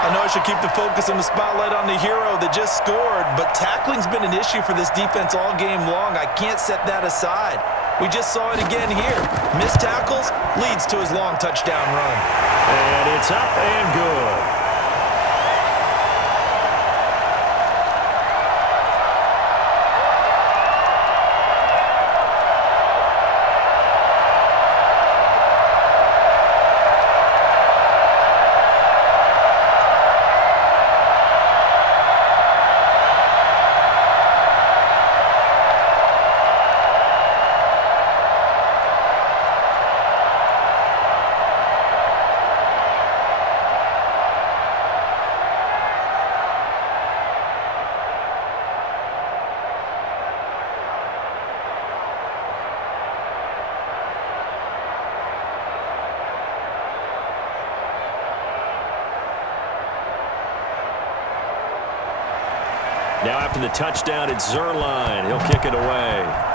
I know I should keep the focus and the spotlight on the hero that just scored, but tackling's been an issue for this defense all game long. I can't set that aside. We just saw it again here. Missed tackles leads to his long touchdown run. And it's up and good. Now after the touchdown, it's Zerline. He'll kick it away.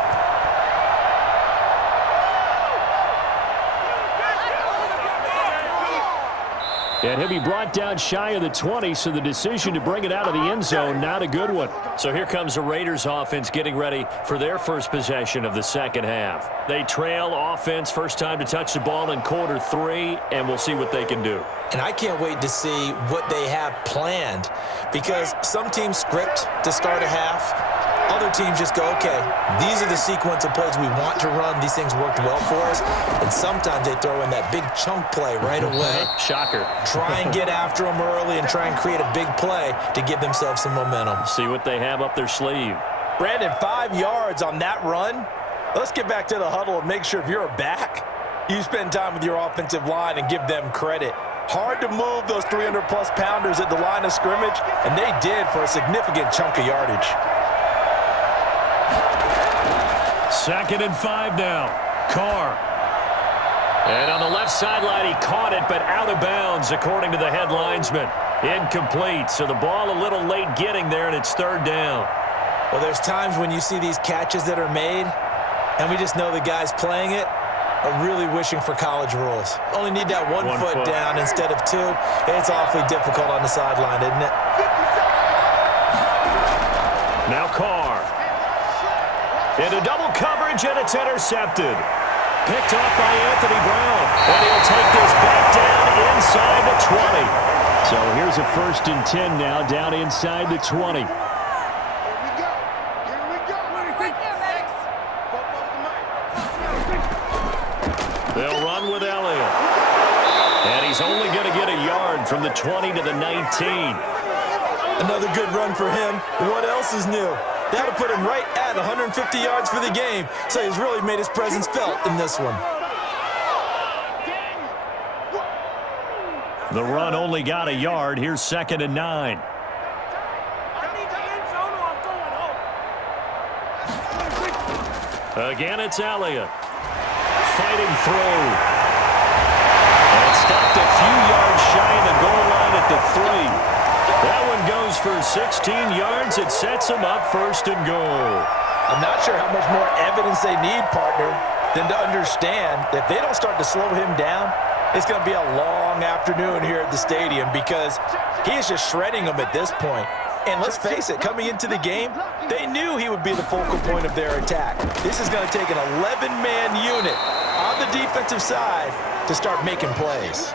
And he'll be brought down shy of the 20, so the decision to bring it out of the end zone, not a good one. So here comes the Raiders offense getting ready for their first possession of the 2nd half. They trail offense, first time to touch the ball in quarter 3, and we'll see what they can do. And I can't wait to see what they have planned, because some teams script to start a half. Other teams just go, okay, these are the sequence of plays we want to run. These things worked well for us. And sometimes they throw in that big chunk play right away. Shocker. Try and get after them early and try and create a big play to give themselves some momentum. See what they have up their sleeve. Brandon, 5 yards on that run. Let's get back to the huddle and make sure if you're a back, you spend time with your offensive line and give them credit. Hard to move those 300-plus pounders at the line of scrimmage, and they did for a significant chunk of yardage. 2nd and 5 now. Carr. And on the left sideline, he caught it, but out of bounds, according to the head linesman. Incomplete, so the ball a little late getting there, and it's 3rd down. Well, there's times when you see these catches that are made, and we just know the guy's playing it, are really wishing for college rules. Only need that one foot down instead of two. It's awfully difficult on the sideline, isn't it? Now Carr. Into double coverage, and it's intercepted. Picked off by Anthony Brown. And he'll take this back down inside the 20. So here's a 1st and 10 now, down inside the 20. They'll run with Elliott. And he's only going to get a yard from the 20 to the 19. Another good run for him. What else is new? That'll put him right at 150 yards for the game. So he's really made his presence felt in this one. The run only got a yard. Here's 2nd and 9. Again, it's Elliott. Fighting through. And stopped a few yards shy of the goal line at the 3. That one goes for 16 yards. It sets him up 1st and goal. I'm not sure how much more evidence they need, partner, than to understand that if they don't start to slow him down, it's going to be a long afternoon here at the stadium because he is just shredding them at this point. And let's face it, coming into the game, they knew he would be the focal point of their attack. This is going to take an 11-man unit on the defensive side to start making plays.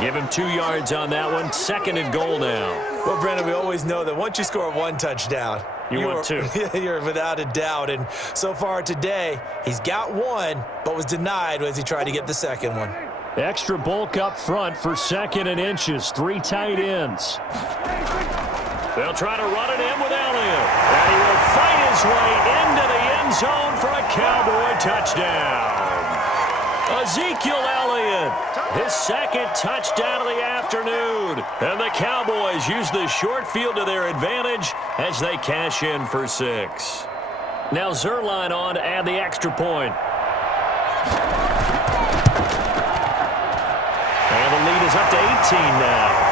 Give him 2 yards on that one. 2nd and goal now. Well, Brandon, we always know that once you score 1 touchdown, you want 2. You're without a doubt. And so far today, he's got 1, but was denied as he tried to get the 2nd one. Extra bulk up front for 2nd and inches. 3 tight ends. They'll try to run it in with Elliott. And he will fight his way into the end zone for a Cowboy touchdown. Ezekiel Elliott, his 2nd touchdown of the afternoon. And the Cowboys use the short field to their advantage as they cash in for 6. Now Zerline on to add the extra point. And the lead is up to 18 now.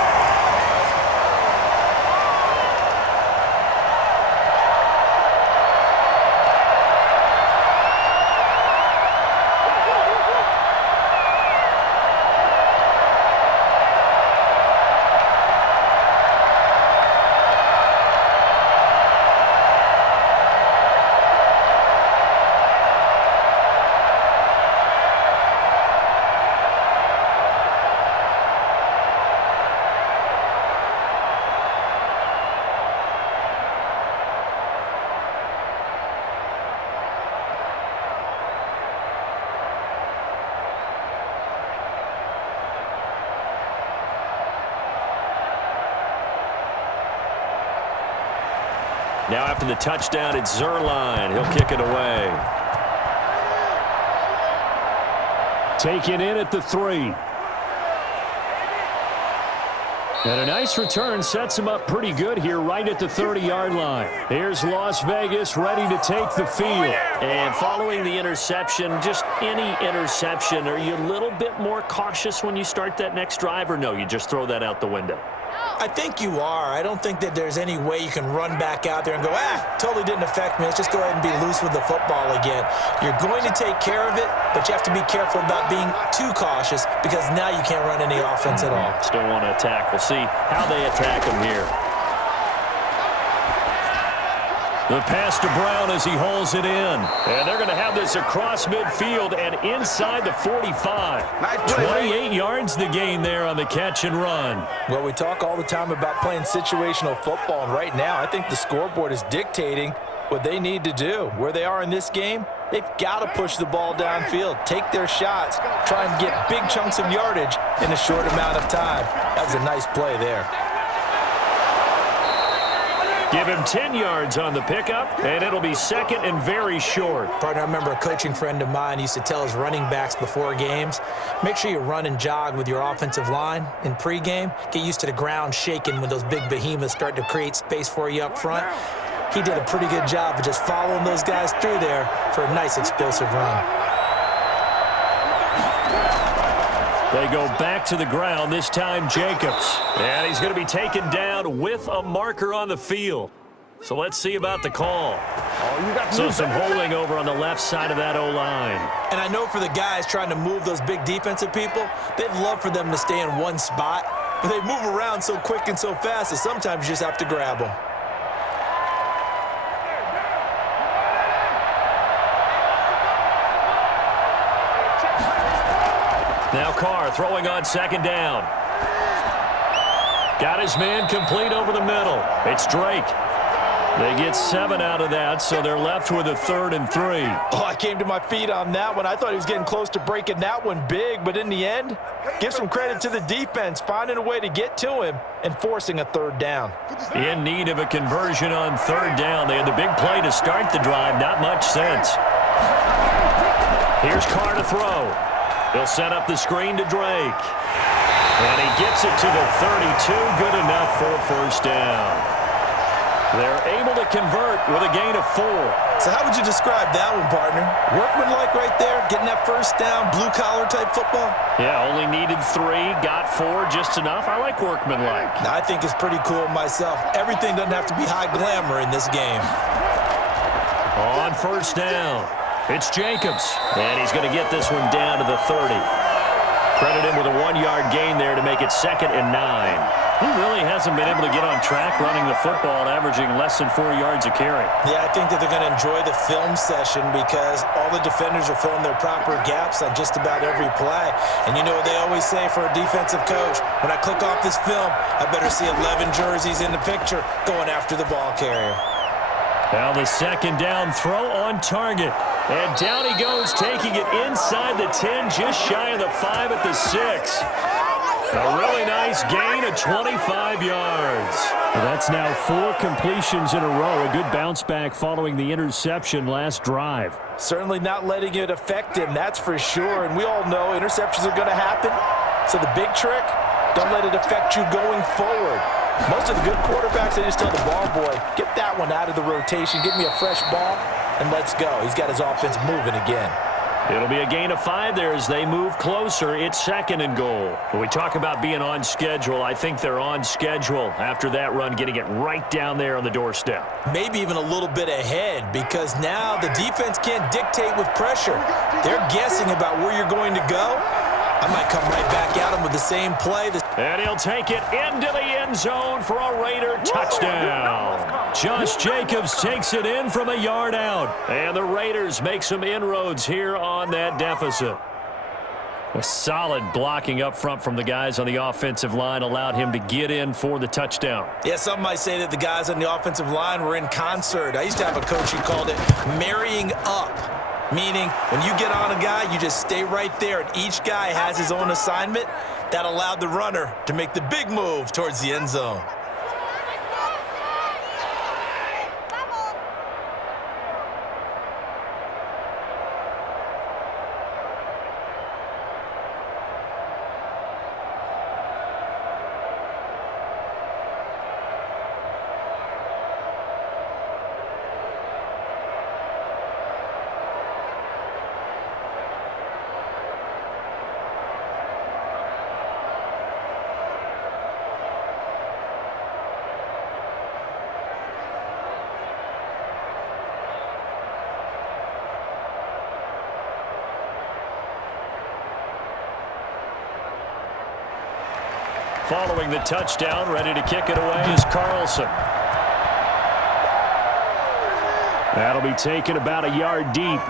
Now after the touchdown, it's Zerline. He'll kick it away. Taken in at the 3. And a nice return sets him up pretty good here right at the 30-yard line. Here's Las Vegas ready to take the field. And following the interception, just any interception, are you a little bit more cautious when you start that next drive, or no, you just throw that out the window? I think you are. I don't think that there's any way you can run back out there and go, totally didn't affect me. Let's just go ahead and be loose with the football again. You're going to take care of it, but you have to be careful about being too cautious because now you can't run any offense at all. Still want to attack. We'll see how they attack him here. The pass to Brown as he hauls it in. And they're going to have this across midfield and inside the 45. 28 yards the gain there on the catch and run. Well, we talk all the time about playing situational football, and right now I think the scoreboard is dictating what they need to do. Where they are in this game, they've got to push the ball downfield, take their shots, try and get big chunks of yardage in a short amount of time. That was a nice play there. Give him 10 yards on the pickup, and it'll be 2nd and very short. Partner, I remember a coaching friend of mine used to tell his running backs before games, make sure you run and jog with your offensive line in pregame. Get used to the ground shaking when those big behemoths start to create space for you up front. He did a pretty good job of just following those guys through there for a nice explosive run. They go back to the ground, this time Jacobs. And he's going to be taken down with a marker on the field. So let's see about the call. All You got to So move some back. holding over on the left side of that O-line. And I know for the guys trying to move those big defensive people, they'd love for them to stay in one spot, but they move around so quick and so fast that sometimes you just have to grab them. Now Carr throwing on second down. Got his man complete over the middle. It's Drake. They get 7 out of that, so they're left with a 3rd and 3. Oh, I came to my feet on that one. I thought he was getting close to breaking that one big, but in the end, give some credit to the defense, finding a way to get to him and forcing a 3rd down. In need of a conversion on 3rd down. They had the big play to start the drive. Not much sense. Here's Carr to throw. He'll set up the screen to Drake. And he gets it to the 32. Good enough for a 1st down. They're able to convert with a gain of 4. So how would you describe that one, partner? Workmanlike right there, getting that 1st down, blue-collar type football? Yeah, only needed 3, got 4, just enough. I like workmanlike. I think it's pretty cool myself. Everything doesn't have to be high glamour in this game. On 1st down, it's Jacobs. And he's going to get this one down to the 30. Credit him with a 1-yard gain there to make it 2nd and 9. He really hasn't been able to get on track running the football, averaging less than 4 yards a carry. Yeah, I think that they're going to enjoy the film session because all the defenders are filling their proper gaps on just about every play. And you know what they always say for a defensive coach? When I click off this film, I better see 11 jerseys in the picture going after the ball carrier. Now the 2nd down throw on target. And down he goes, taking it inside the 10, just shy of the 5 at the 6. A really nice gain of 25 yards. Well, that's now 4 completions in a row. A good bounce back following the interception last drive. Certainly not letting it affect him, that's for sure. And we all know interceptions are going to happen. So the big trick, don't let it affect you going forward. Most of the good quarterbacks, they just tell the ball boy, get that one out of the rotation, give me a fresh ball, and let's go. He's got his offense moving again. It'll be a gain of 5 there as they move closer. It's 2nd and goal. When we talk about being on schedule, I think they're on schedule after that run, getting it right down there on the doorstep. Maybe even a little bit ahead because now the defense can't dictate with pressure. They're guessing about where you're going to go. I might come right back at him with the same play. And he'll take it into the end zone for a Raider touchdown. Josh Jacobs takes it in from a yard out. And the Raiders make some inroads here on that deficit. A solid blocking up front from the guys on the offensive line allowed him to get in for the touchdown. Yeah, some might say that the guys on the offensive line were in concert. I used to have a coach who called it marrying up. Meaning, when you get on a guy, you just stay right there, and each guy has his own assignment. That allowed the runner to make the big move towards the end zone. Following the touchdown, ready to kick it away is Carlson. That'll be taken about a yard deep.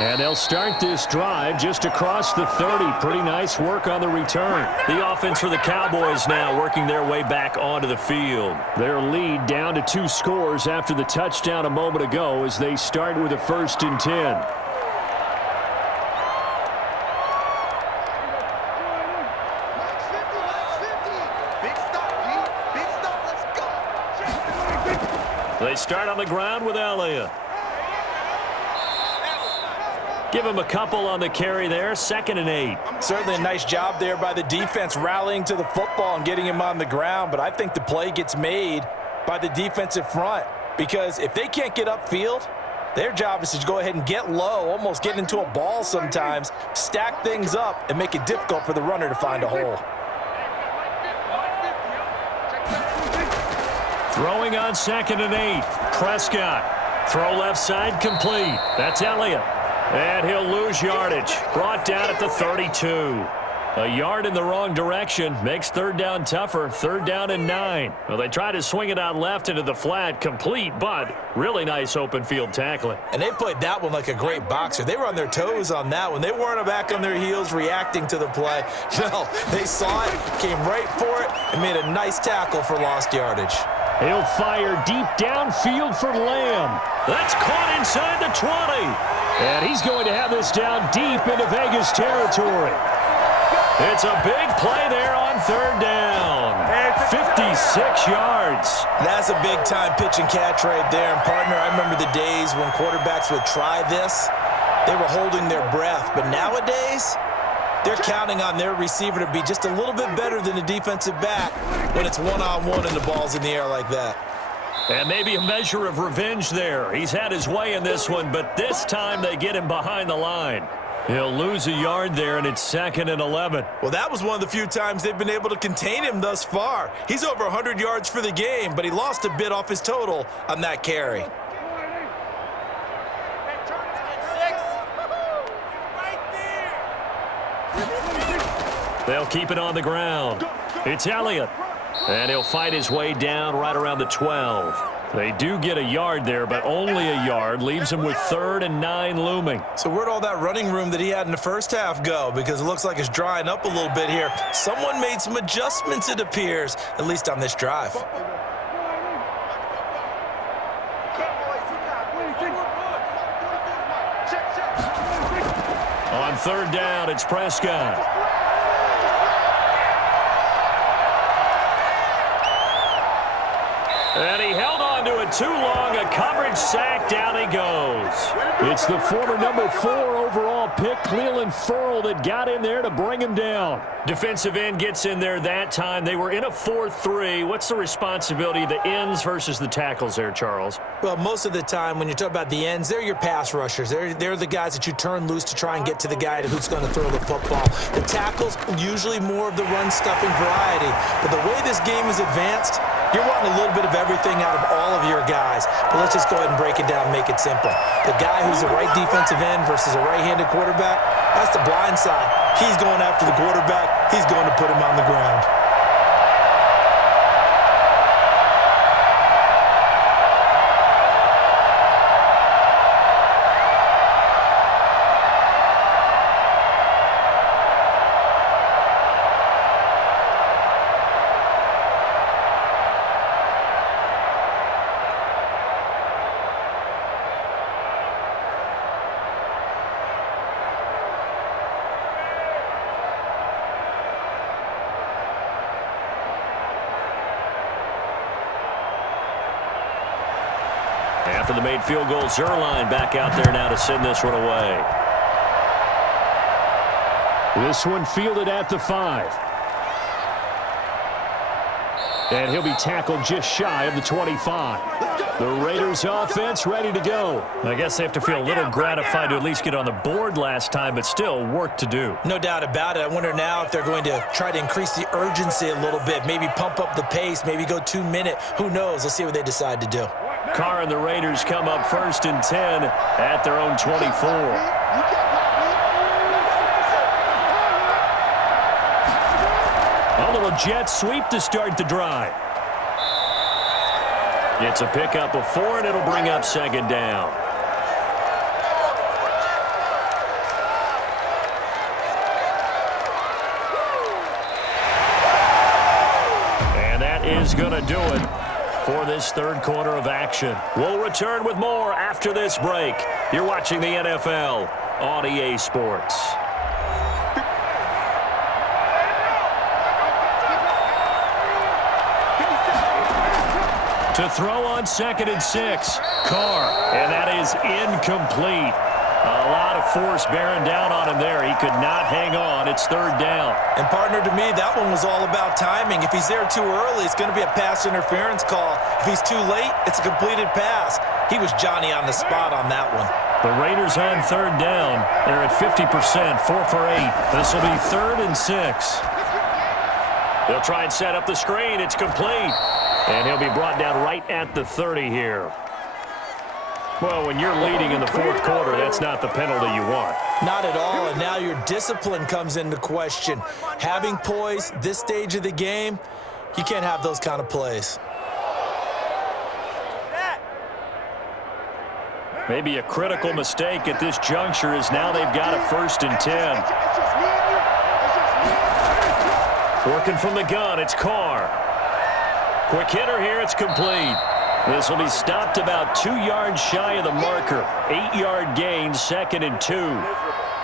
And they'll start this drive just across the 30. Pretty nice work on the return. The offense for the Cowboys now working their way back onto the field. Their lead down to 2 scores after the touchdown a moment ago as they start with a 1st and 10. They start on the ground with Elliott. Give him a couple on the carry there. 2nd and 8. Certainly a nice job there by the defense rallying to the football and getting him on the ground. But I think the play gets made by the defensive front because if they can't get upfield, their job is to go ahead and get low, almost get into a ball sometimes, stack things up, and make it difficult for the runner to find a hole. Throwing on 2nd and 8. Prescott. Throw left side complete. That's Elliott. And he'll lose yardage. Brought down at the 32. A yard in the wrong direction makes 3rd down tougher. 3rd down and 9. Well, they try to swing it out left into the flat, complete, but really nice open field tackling. And they played that one like a great boxer. They were on their toes on that one. They weren't back on their heels reacting to the play. No, they saw it, came right for it, and made a nice tackle for lost yardage. He'll fire deep downfield for Lamb. That's caught inside the 20. And he's going to have this down deep into Vegas territory. It's a big play there on 3rd down. 56 yards. That's a big-time pitch and catch right there. And, partner, I remember the days when quarterbacks would try this. They were holding their breath. But nowadays, they're counting on their receiver to be just a little bit better than the defensive back when it's one-on-one and the ball's in the air like that. And maybe a measure of revenge there. He's had his way in this one, but this time they get him behind the line. He'll lose a yard there, and it's 2nd and 11. Well, that was one of the few times they've been able to contain him thus far. He's over 100 yards for the game, but he lost a bit off his total on that carry. They'll keep it on the ground. It's Elliott. And he'll fight his way down right around the 12. They do get a yard there, but only a yard. Leaves him with 3rd and 9 looming. So where'd all that running room that he had in the first half go? Because it looks like it's drying up a little bit here. Someone made some adjustments, it appears, at least on this drive. On 3rd down, it's Prescott. And he held on to it too long. A coverage sack. Down he goes. It's the former number 4 overall pick, Cleveland Ferrell, that got in there to bring him down. Defensive end gets in there that time. They were in a 4-3. What's the responsibility of the ends versus the tackles there, Charles? Well, most of the time when you talk about the ends, they're your pass rushers. They're the guys that you turn loose to try and get to the guy who's going to throw the football. The tackles, usually more of the run-stuffing variety. But the way this game is advanced, you're wanting a little bit of everything out of all of your guys. But let's just go ahead and break it down and make it simple. The guy who's the right defensive end versus a right-handed quarterback, that's the blind side. He's going after the quarterback. He's going to put him on the ground. After the made field goal, Zerline back out there now to send this one away. This one fielded at the 5. And he'll be tackled just shy of the 25. The Raiders offense ready to go. I guess they have to feel a little gratified to at least get on the board last time, but still work to do. No doubt about it. I wonder now if they're going to try to increase the urgency a little bit, maybe pump up the pace, maybe go 2-minute. Who knows? Let's see what they decide to do. Carr and the Raiders come up 1st and 10 at their own 24. A little jet sweep to start the drive. It's a pickup of 4, and it'll bring up 2nd down. And that is going to do it for this 3rd quarter of action. We'll return with more after this break. You're watching the NFL on EA Sports. To throw on 2nd and 6. Carr, and that is incomplete. A lot of force bearing down on him there. He could not hang on. It's 3rd down. And, partner, to me, that one was all about timing. If he's there too early, it's going to be a pass interference call. If he's too late, it's a completed pass. He was Johnny on the spot on that one. The Raiders on 3rd down. They're at 50%, 4 for 8. This will be 3rd and 6. They'll try and set up the screen. It's complete. And he'll be brought down right at the 30 here. Well, when you're leading in the fourth quarter, that's not the penalty you want. Not at all, and now your discipline comes into question. Having poise this stage of the game, you can't have those kind of plays. Maybe a critical mistake at this juncture is now they've got a 1st and 10. Working from the gun, it's Carr. Quick hitter here, it's complete. This will be stopped about 2 yards shy of the marker. 8-yard gain, 2nd and 2.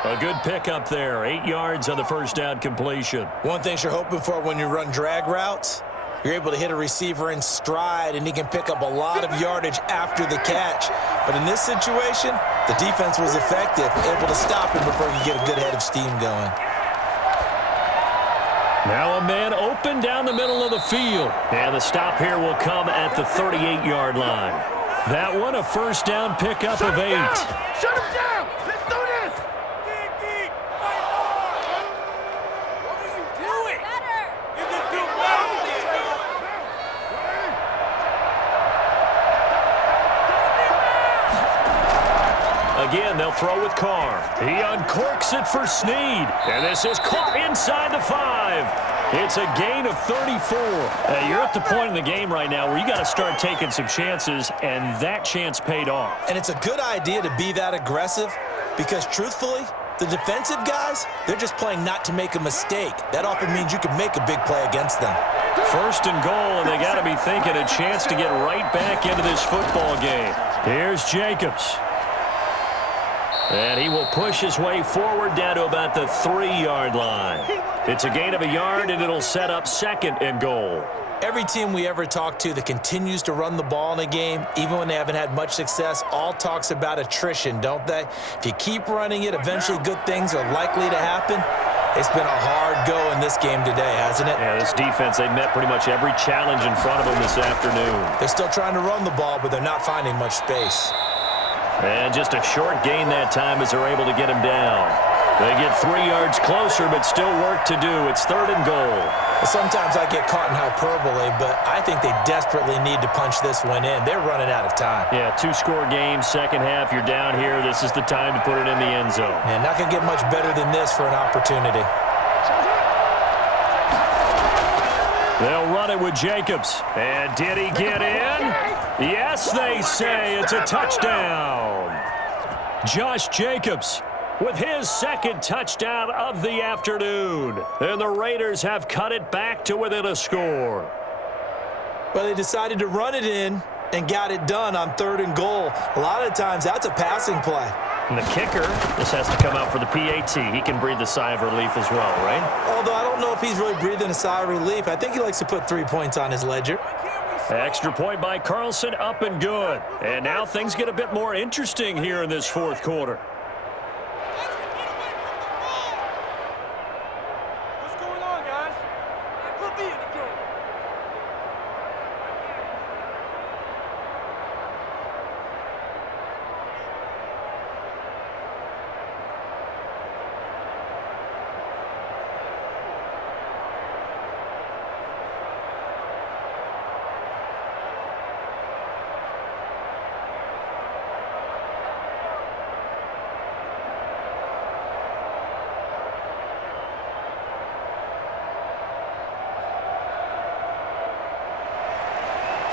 A good pickup there. 8 yards on the first down completion. One thing you're hoping for when you run drag routes, you're able to hit a receiver in stride, and he can pick up a lot of yardage after the catch. But in this situation, the defense was effective, able to stop him before he could get a good head of steam going. Now a man open down the middle of the field. And the stop here will come at the 38-yard line. That one a first down pickup of 8. Shut him down! Let's do this! What are you doing? You can do better. Again, they'll throw with Carr. He uncorks it for Snead. And this is caught inside the 5. It's a gain of 34. You're at the point in the game right now where you got to start taking some chances, and that chance paid off. And it's a good idea to be that aggressive because, truthfully, the defensive guys, they're just playing not to make a mistake. That often means you can make a big play against them. 1st and goal, and they got to be thinking a chance to get right back into this football game. Here's Jacobs. And he will push his way forward down to about the 3-yard line. It's a gain of a yard, and it'll set up 2nd and goal. Every team we ever talk to that continues to run the ball in a game, even when they haven't had much success, all talks about attrition, don't they? If you keep running it, eventually good things are likely to happen. It's been a hard go in this game today, hasn't it? Yeah, this defense, they met pretty much every challenge in front of them this afternoon. They're still trying to run the ball, but they're not finding much space. And just a short gain that time as they're able to get him down. They get 3 yards closer, but still work to do. It's 3rd and goal. Sometimes I get caught in hyperbole, but I think they desperately need to punch this one in. They're running out of time. Yeah, 2-score game, second half. You're down here. This is the time to put it in the end zone. And not going to get much better than this for an opportunity. They'll run it with Jacobs. And did he get in? Yes, they say it's a touchdown. Josh Jacobs with his 2nd touchdown of the afternoon. And the Raiders have cut it back to within a score. Well, they decided to run it in and got it done on 3rd and goal. A lot of times that's a passing play. And the kicker, this has to come out for the PAT. He can breathe a sigh of relief as well, right? Although I don't know if he's really breathing a sigh of relief. I think he likes to put 3 points on his ledger. Extra point by Carlson, up and good. And now things get a bit more interesting here in this fourth quarter. What's going on, guys? Put me in the game.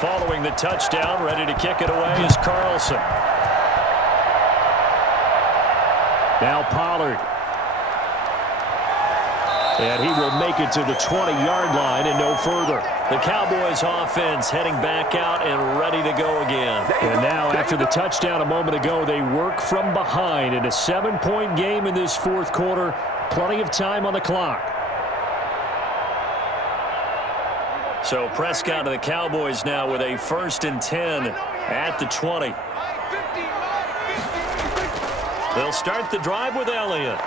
Following the touchdown, ready to kick it away is Carlson. Now Pollard. And he will make it to the 20-yard line and no further. The Cowboys offense heading back out and ready to go again. And now after the touchdown a moment ago, they work from behind in a 7-point game in this fourth quarter. Plenty of time on the clock. So Prescott and the Cowboys now with a 1st and 10 at the 20. They'll start the drive with Elliott.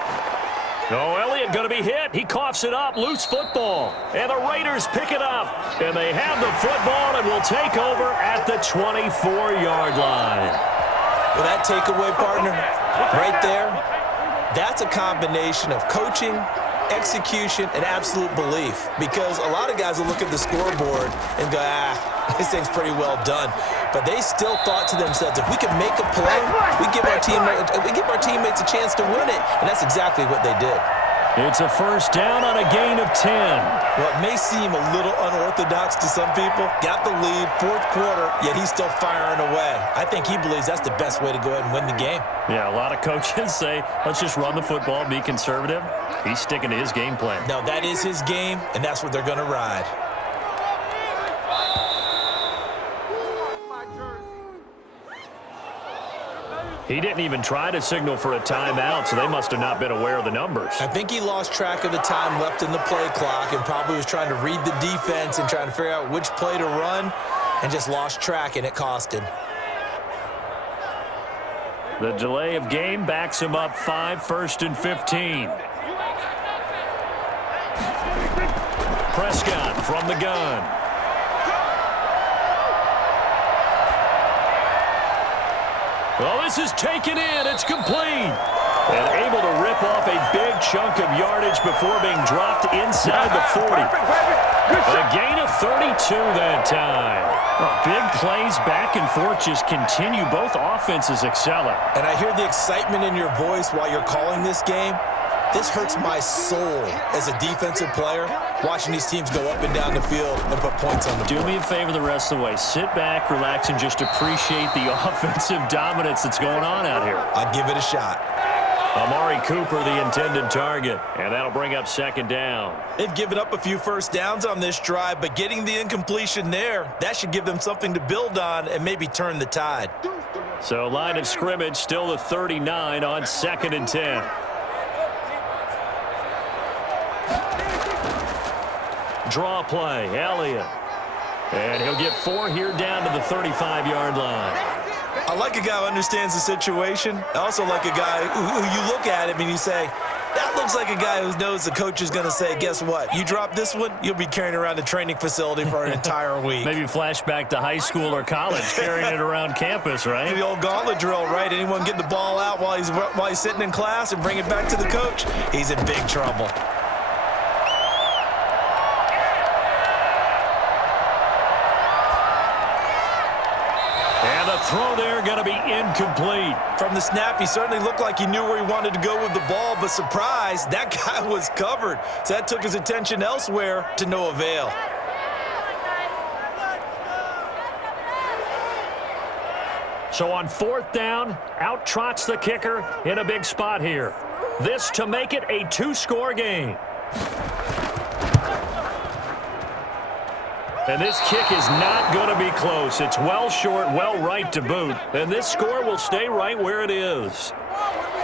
No, Elliott going to be hit. He coughs it up. Loose football. And the Raiders pick it up. And they have the football and will take over at the 24-yard line. Well, that takeaway, partner, right there, that's a combination of coaching execution, and absolute belief. Because a lot of guys will look at the scoreboard and go, this thing's pretty well done. But they still thought to themselves, if we can make a play, we give our teammates a chance to win it. And that's exactly what they did. It's a first down on a gain of 10. What may seem a little unorthodox to some people, got the lead, fourth quarter, yet he's still firing away. I think he believes that's the best way to go ahead and win the game. Yeah, a lot of coaches say, let's just run the football, be conservative. He's sticking to his game plan. No, that is his game, and that's what they're going to ride. He didn't even try to signal for a timeout, so they must have not been aware of the numbers. I think he lost track of the time left in the play clock and probably was trying to read the defense and trying to figure out which play to run and just lost track, and it cost him. The delay of game backs him up 5, 1st and 15. Prescott from the gun. Well, this is taken in. It's complete. And able to rip off a big chunk of yardage before being dropped inside the 40. A gain of 32 that time. Big plays back and forth just continue. Both offenses excelling. And I hear the excitement in your voice while you're calling this game. This hurts my soul as a defensive player, watching these teams go up and down the field and put points on the board. Do me a favor the rest of the way. Sit back, relax, and just appreciate the offensive dominance that's going on out here. I'll give it a shot. Amari Cooper, the intended target, and that'll bring up second down. They've given up a few first downs on this drive, but getting the incompletion there, that should give them something to build on and maybe turn the tide. So line of scrimmage still the 39 on 2nd and 10. Draw play, Elliott. And he'll get 4 here down to the 35-yard line. I like a guy who understands the situation. I also like a guy who you look at him and you say, that looks like a guy who knows the coach is going to say, guess what? You drop this one, you'll be carrying around the training facility for an entire week. Maybe flashback to high school or college, carrying it around campus, right? The old gauntlet drill, right? Anyone get the ball out while he's sitting in class and bring it back to the coach, he's in big trouble. Throw there going to be incomplete. From the snap, he certainly looked like he knew where he wanted to go with the ball, but surprise, that guy was covered. So that took his attention elsewhere to no avail. So on 4th down, out trots the kicker in a big spot here. This to make it a 2-score game. And this kick is not going to be close. It's well short, well right to boot. And this score will stay right where it is.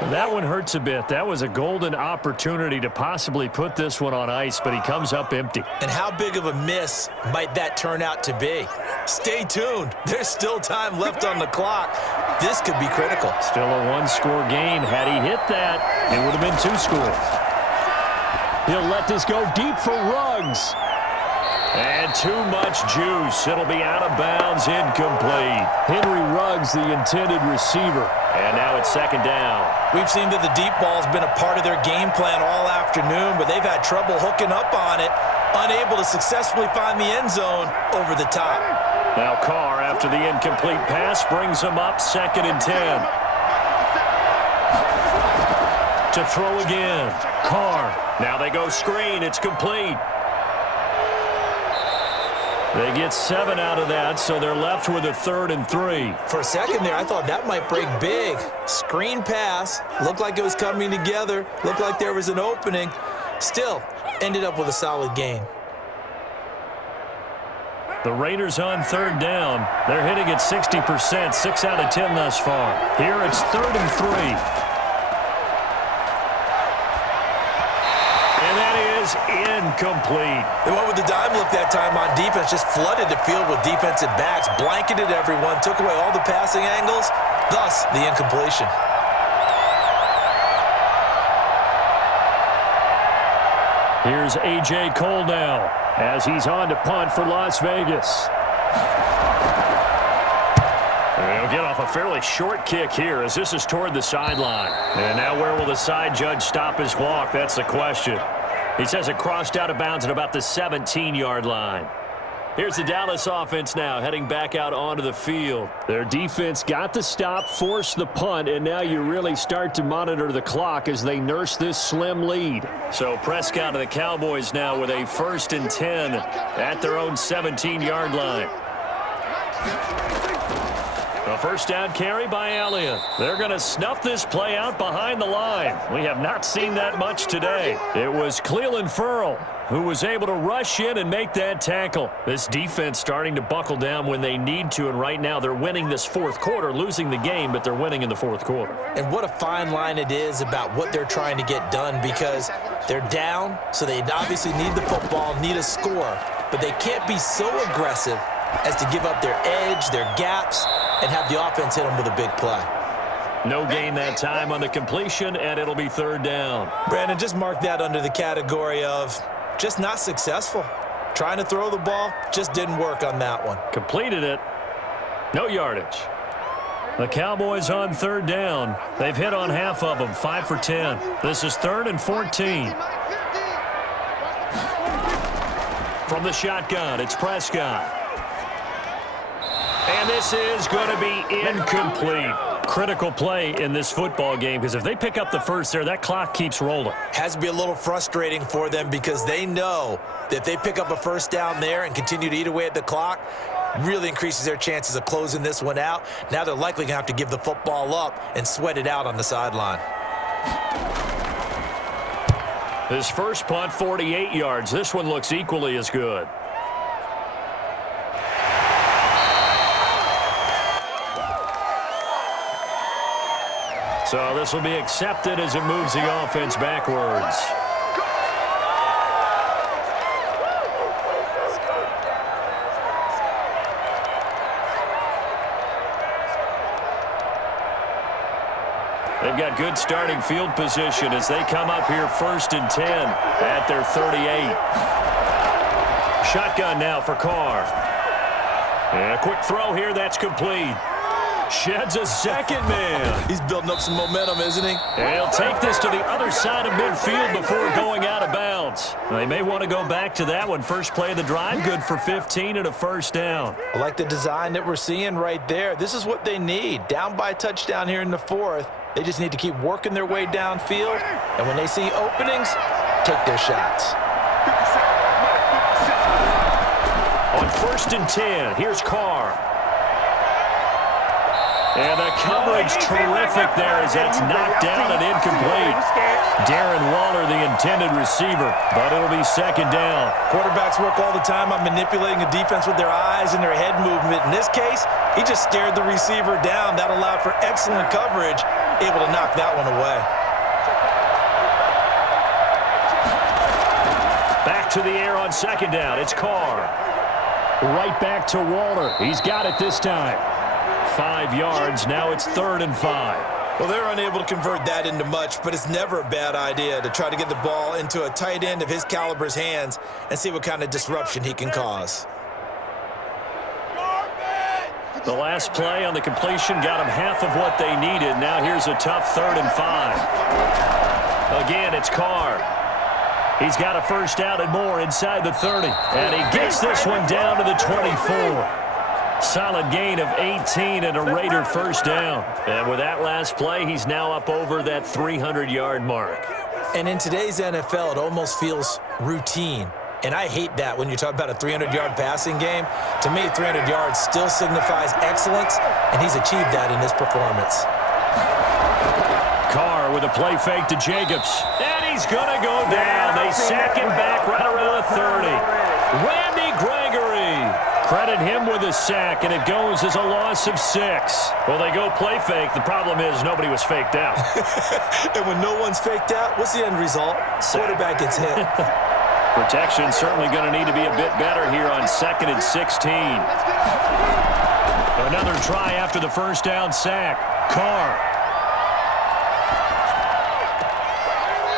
That one hurts a bit. That was a golden opportunity to possibly put this one on ice, but he comes up empty. And how big of a miss might that turn out to be? Stay tuned. There's still time left on the clock. This could be critical. Still a 1-score game. Had he hit that, it would have been 2 scores. He'll let this go deep for Ruggs. And too much juice. It'll be out of bounds, incomplete. Henry Ruggs, the intended receiver. And now it's 2nd down. We've seen that the deep ball's been a part of their game plan all afternoon, but they've had trouble hooking up on it, unable to successfully find the end zone over the top. Now Carr, after the incomplete pass, brings him up 2nd and 10. To throw again. Carr. Now they go screen. It's complete. They get 7 out of that, so they're left with a 3rd and 3. For a second there, I thought that might break big. Screen pass. Looked like it was coming together. Looked like there was an opening. Still, ended up with a solid gain. The Raiders on 3rd down. They're hitting at 60%, 6 out of 10 thus far. Here it's 3rd and 3. Incomplete. They went with the dime look that time on defense, just flooded the field with defensive backs, blanketed everyone, took away all the passing angles, thus the incompletion. Here's A.J. Cole now as he's on to punt for Las Vegas. He'll get off a fairly short kick here as this is toward the sideline. And now where will the side judge stop his walk? That's the question. He says it crossed out of bounds at about the 17-yard line. Here's the Dallas offense now heading back out onto the field. Their defense got the stop, forced the punt, and now you really start to monitor the clock as they nurse this slim lead. So Prescott of the Cowboys now with a 1st and 10 at their own 17-yard line. A first down carry by Elliott. They're going to snuff this play out behind the line. We have not seen that much today. It was Clelin Ferrell who was able to rush in and make that tackle. This defense starting to buckle down when they need to, and right now they're winning this fourth quarter, losing the game, but they're winning in the fourth quarter. And what a fine line it is about what they're trying to get done, because they're down, so they obviously need the football, need a score, but they can't be so aggressive as to give up their edge, their gaps, and have the offense hit them with a big play. No gain that time on the completion, and it'll be 3rd down. Brandon, just mark that under the category of just not successful. Trying to throw the ball, just didn't work on that one. Completed it. No yardage. The Cowboys on 3rd down. They've hit on half of them, 5 for 10. This is 3rd and 14. From the shotgun, it's Prescott. And this is going to be incomplete. Critical play in this football game, because if they pick up the first there, that clock keeps rolling. Has to be a little frustrating for them, because they know that if they pick up a first down there and continue to eat away at the clock, really increases their chances of closing this one out. Now they're likely going to have to give the football up and sweat it out on the sideline. His first punt, 48 yards. This one looks equally as good. So this will be accepted as it moves the offense backwards. They've got good starting field position as they come up here 1st and 10 at their 38. Shotgun now for Carr. And a quick throw here, that's complete. Sheds a second man. He's building up some momentum, isn't he? And he'll take this to the other side of midfield before going out of bounds. They may want to go back to that one. First play of the drive, good for 15 and a first down. I like the design that we're seeing right there. This is what they need. Down by a touchdown here in the 4th. They just need to keep working their way downfield. And when they see openings, take their shots. On 1st and 10, here's Carr. And the coverage terrific there as that's knocked down and incomplete. Darren Waller, the intended receiver, but it'll be 2nd down. Quarterbacks work all the time on manipulating the defense with their eyes and their head movement. In this case, he just stared the receiver down. That allowed for excellent coverage, able to knock that one away. Back to the air on 2nd down. It's Carr. Right back to Waller. He's got it this time. 5 yards. Now it's 3rd and 5. Well, they're unable to convert that into much, but it's never a bad idea to try to get the ball into a tight end of his caliber's hands and see what kind of disruption he can cause. The last play on the completion got them half of what they needed. Now here's a tough 3rd and 5. Again, it's Carr. He's got a first down and more inside the 30. And he gets this one down to the 24. Solid gain of 18 and a Raider first down. And with that last play, he's now up over that 300-yard mark. And in today's NFL, it almost feels routine. And I hate that when you talk about a 300-yard passing game. To me, 300 yards still signifies excellence, and he's achieved that in this performance. Carr with a play fake to Jacobs. And he's going to go down. They sack him back right around the 30. Randy Gregory. Credit him with a sack, and it goes as a loss of 6. Well, they go play fake. The problem is nobody was faked out. And when no one's faked out, what's the end result? Quarterback gets hit. Protection certainly going to need to be a bit better here on 2nd and 16. Another try after the first down sack. Carr.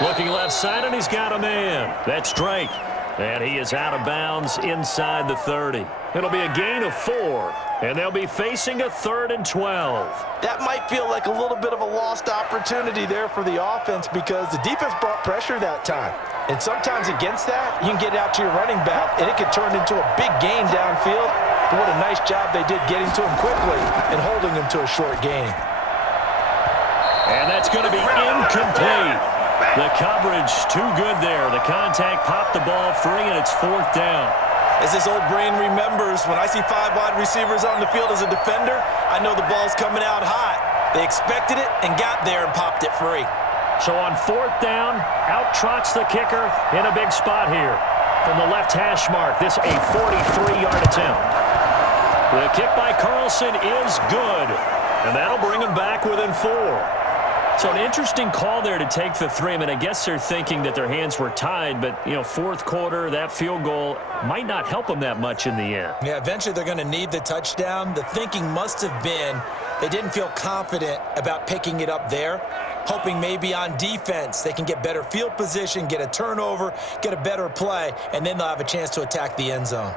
Looking left side, and he's got a man. That's Drake. And he is out of bounds inside the 30. It'll be a gain of 4, and they'll be facing a 3rd and 12. That might feel like a little bit of a lost opportunity there for the offense, because the defense brought pressure that time. And sometimes against that, you can get out to your running back, and it can turn into a big gain downfield. But what a nice job they did getting to him quickly and holding him to a short gain. And that's going to be incomplete. The coverage too good there. The contact popped the ball free, and it's 4th down. As this old brain remembers, when I see 5 wide receivers on the field as a defender, I know the ball's coming out hot. They expected it and got there and popped it free. So on 4th down, out trots the kicker in a big spot here. From the left hash mark, this a 43-yard attempt. The kick by Carlson is good, and that'll bring him back within 4. So an interesting call there to take the 3. I mean, I guess they're thinking that their hands were tied, but, you know, 4th quarter, that field goal might not help them that much in the end. Yeah, eventually they're going to need the touchdown. The thinking must have been they didn't feel confident about picking it up there, hoping maybe on defense they can get better field position, get a turnover, get a better play, and then they'll have a chance to attack the end zone.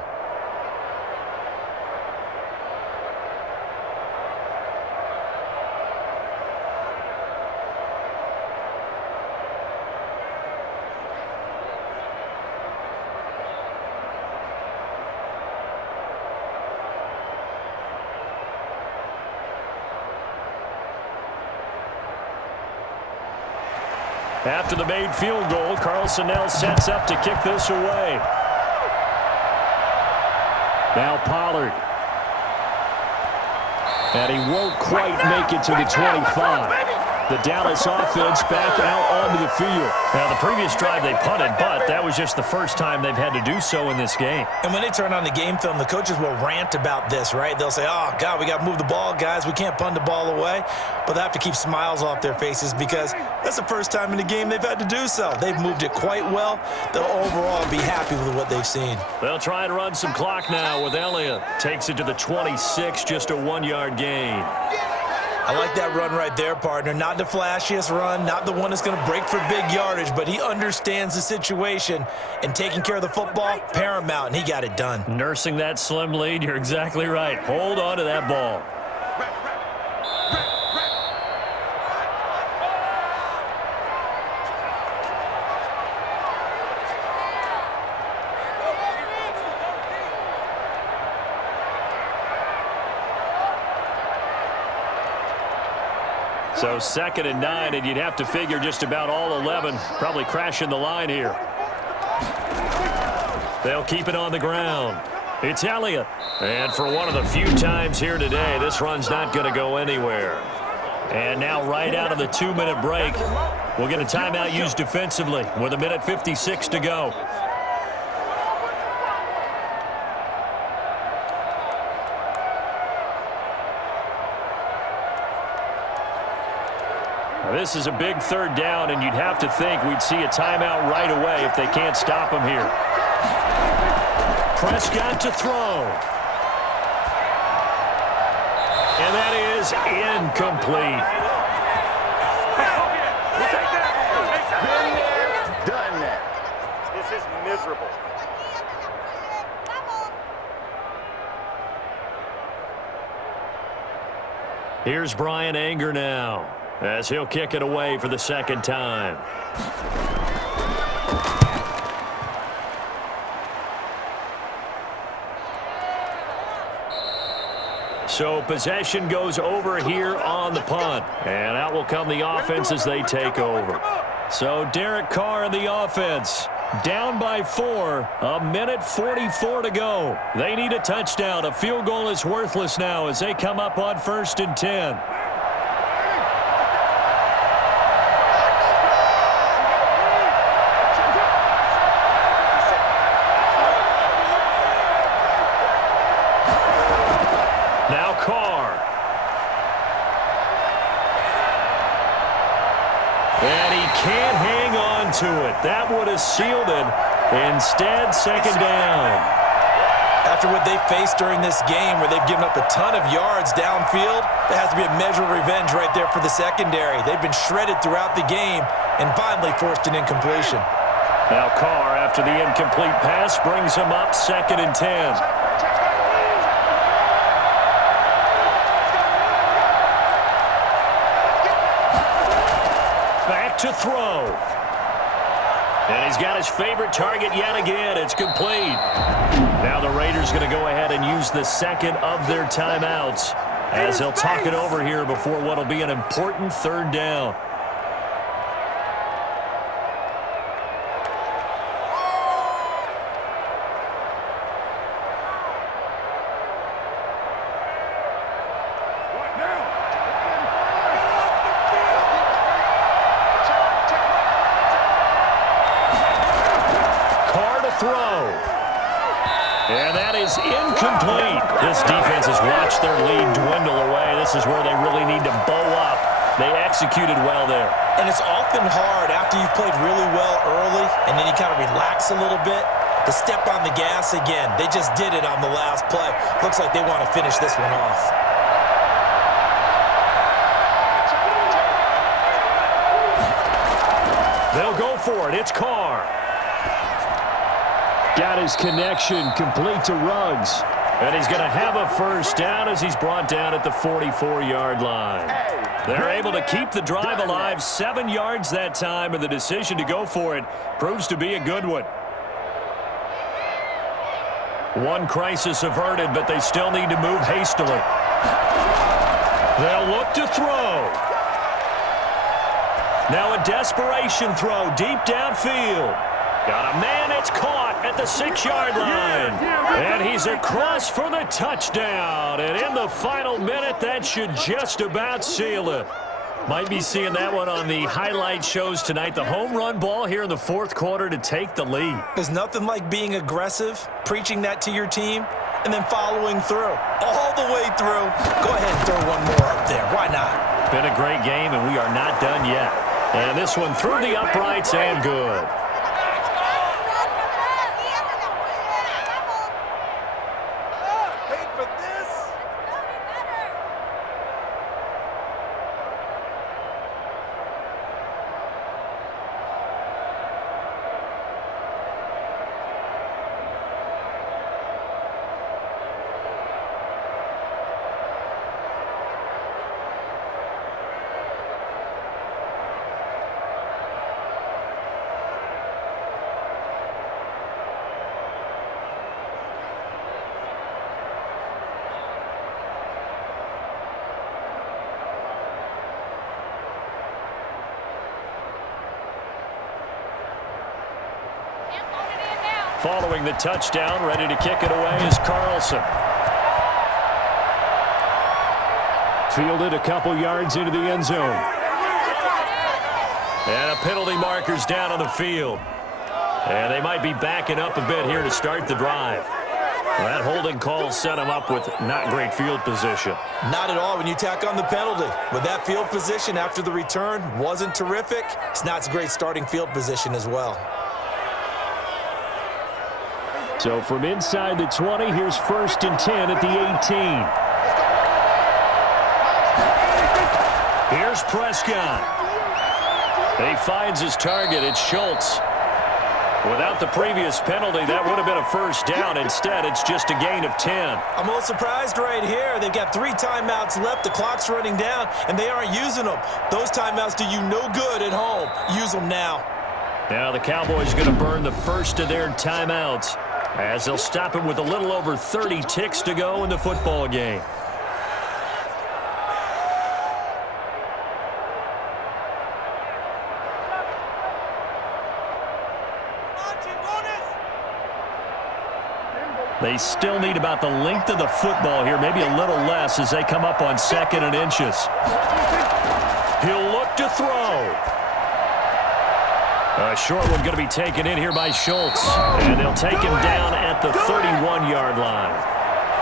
After the made field goal, Carlson now sets up to kick this away. Now Pollard. And he won't quite make it to the 25. The Dallas offense back out onto the field. Now, the previous drive they punted, but that was just the first time they've had to do so in this game. And when they turn on the game film, the coaches will rant about this, right? They'll say, oh, God, we got to move the ball, guys. We can't punt the ball away. But they have to keep smiles off their faces because that's the first time in the game they've had to do so. They've moved it quite well. They'll overall be happy with what they've seen. They'll try and run some clock now with Elliott. Takes it to the 26, just a 1-yard gain. I like that run right there, partner. Not the flashiest run, not the one that's going to break for big yardage, but he understands the situation, and taking care of the football, paramount, and he got it done. Nursing that slim lead, you're exactly right. Hold on to that ball. So 2nd and 9, and you'd have to figure just about all 11 probably crashing the line here. They'll keep it on the ground. It's Elliott. And for one of the few times here today, this run's not going to go anywhere. And now right out of the 2-minute break, we'll get a timeout used defensively with 1:56 to go. This is a big 3rd down, and you'd have to think we'd see a timeout right away if they can't stop him here. Prescott to throw. And that is incomplete. Been there, done that. This is miserable. Here's Brian Anger now, as he'll kick it away for the 2nd time. So possession goes over here on the punt. And out will come the offense as they take over. So Derek Carr and the offense down by 4. 1:44 to go. They need a touchdown. A field goal is worthless now as they come up on 1st and 10. Now Carr. And he can't hang on to it. That would have sealed it. Instead, 2nd down. After what they faced during this game where they've given up a ton of yards downfield, there has to be a measure of revenge right there for the secondary. They've been shredded throughout the game and finally forced an incompletion. Now Carr, after the incomplete pass, brings him up 2nd and 10. Back to throw. And he's got his favorite target yet again. It's complete. Now the Raiders going to go ahead and use the second of their timeouts as they'll talk it over here before what will be an important third down. And that is incomplete. This defense has watched their lead dwindle away. This is where they really need to bow up. They executed well there. And it's often hard after you've played really well early and then you kind of relax a little bit to step on the gas again. They just did it on the last play. Looks like they want to finish this one off. They'll go for it. It's Carr. Got his connection complete to Ruggs. And he's going to have a first down as he's brought down at the 44-yard line. They're able to keep the drive alive, 7 yards that time, and the decision to go for it proves to be a good one. One crisis averted, but they still need to move hastily. They'll look to throw. Now a desperation throw deep downfield. Got a man, it's caught at the 6-yard line. And he's across for the touchdown. And in the final minute, that should just about seal it. Might be seeing that one on the highlight shows tonight. The home run ball here in the fourth quarter to take the lead. There's nothing like being aggressive, preaching that to your team, and then following through. All the way through. Go ahead and throw one more up there. Why not? Been a great game, and we are not done yet. And this one through the uprights and good. Following the touchdown, ready to kick it away is Carlson. Fielded a couple yards into the end zone. And a penalty marker's down on the field. And they might be backing up a bit here to start the drive. Well, that holding call set him up with not great field position. Not at all when you tack on the penalty. With that field position after the return wasn't terrific, it's not a great starting field position as well. So from inside the 20, here's 1st and 10 at the 18. Here's Prescott. He finds his target. It's Schultz. Without the previous penalty, that would have been a first down. Instead, it's just a gain of 10. I'm a little surprised right here. They've got 3 timeouts left. The clock's running down, and they aren't using them. Those timeouts do you no good at home. Use them now. Now the Cowboys are going to burn the first of their timeouts, as they'll stop it with a little over 30 ticks to go in the football game. They still need about the length of the football here, maybe a little less as they come up on 2nd and inches. He'll look to throw. A short one going to be taken in here by Schultz. And they'll take him down at the 31-yard line.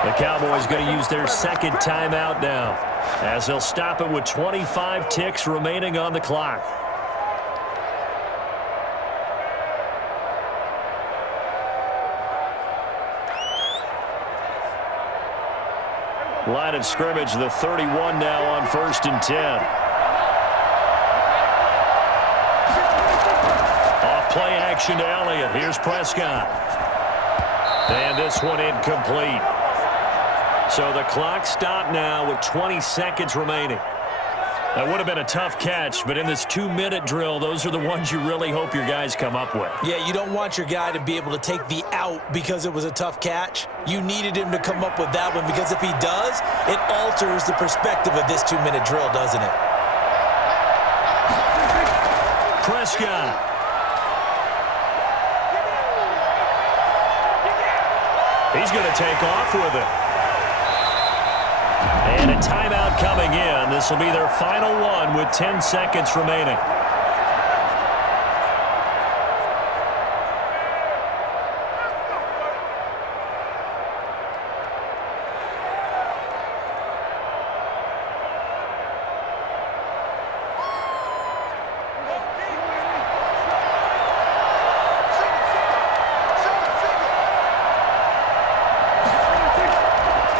The Cowboys going to use their second timeout now, as they'll stop it with 25 ticks remaining on the clock. Line of scrimmage, the 31 now on 1st and 10. Play action to Elliott. Here's Prescott. And this one incomplete. So the clock stopped now with 20 seconds remaining. That would have been a tough catch, but in this 2-minute drill, those are the ones you really hope your guys come up with. Yeah, you don't want your guy to be able to take the out because it was a tough catch. You needed him to come up with that one because if he does, it alters the perspective of this 2-minute drill, doesn't it? Prescott. He's going to take off with it. And a timeout coming in. This will be their final one with 10 seconds remaining.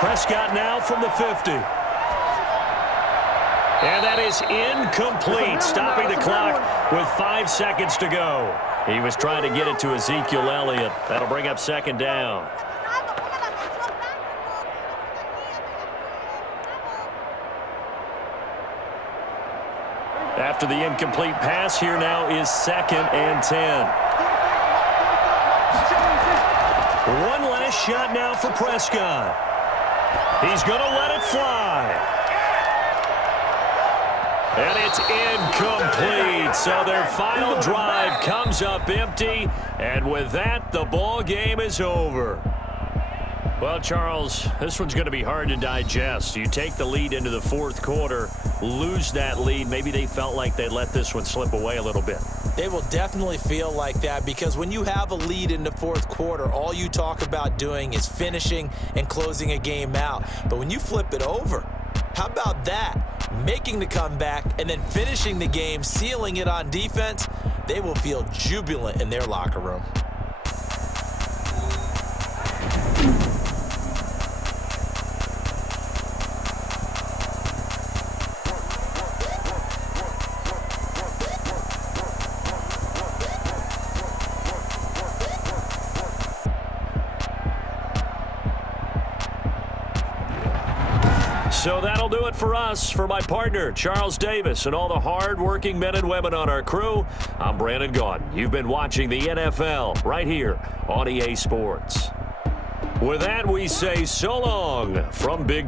Prescott now from the 50. And that is incomplete, stopping the clock with 5 seconds to go. He was trying to get it to Ezekiel Elliott. That'll bring up second down. After the incomplete pass, here now is 2nd and 10. One last shot now for Prescott. He's going to let it fly. And it's incomplete. So their final drive comes up empty. And with that, the ball game is over. Well, Charles, this one's going to be hard to digest. You take the lead into the 4th quarter, lose that lead. Maybe they felt like they let this one slip away a little bit. They will definitely feel like that because when you have a lead in the 4th quarter, all you talk about doing is finishing and closing a game out. But when you flip it over, how about that? Making the comeback and then finishing the game, sealing it on defense, they will feel jubilant in their locker room. So that'll do it for us. For my partner, Charles Davis, and all the hard-working men and women on our crew, I'm Brandon Gaudin. You've been watching the NFL right here on EA Sports. With that, we say so long from Big D.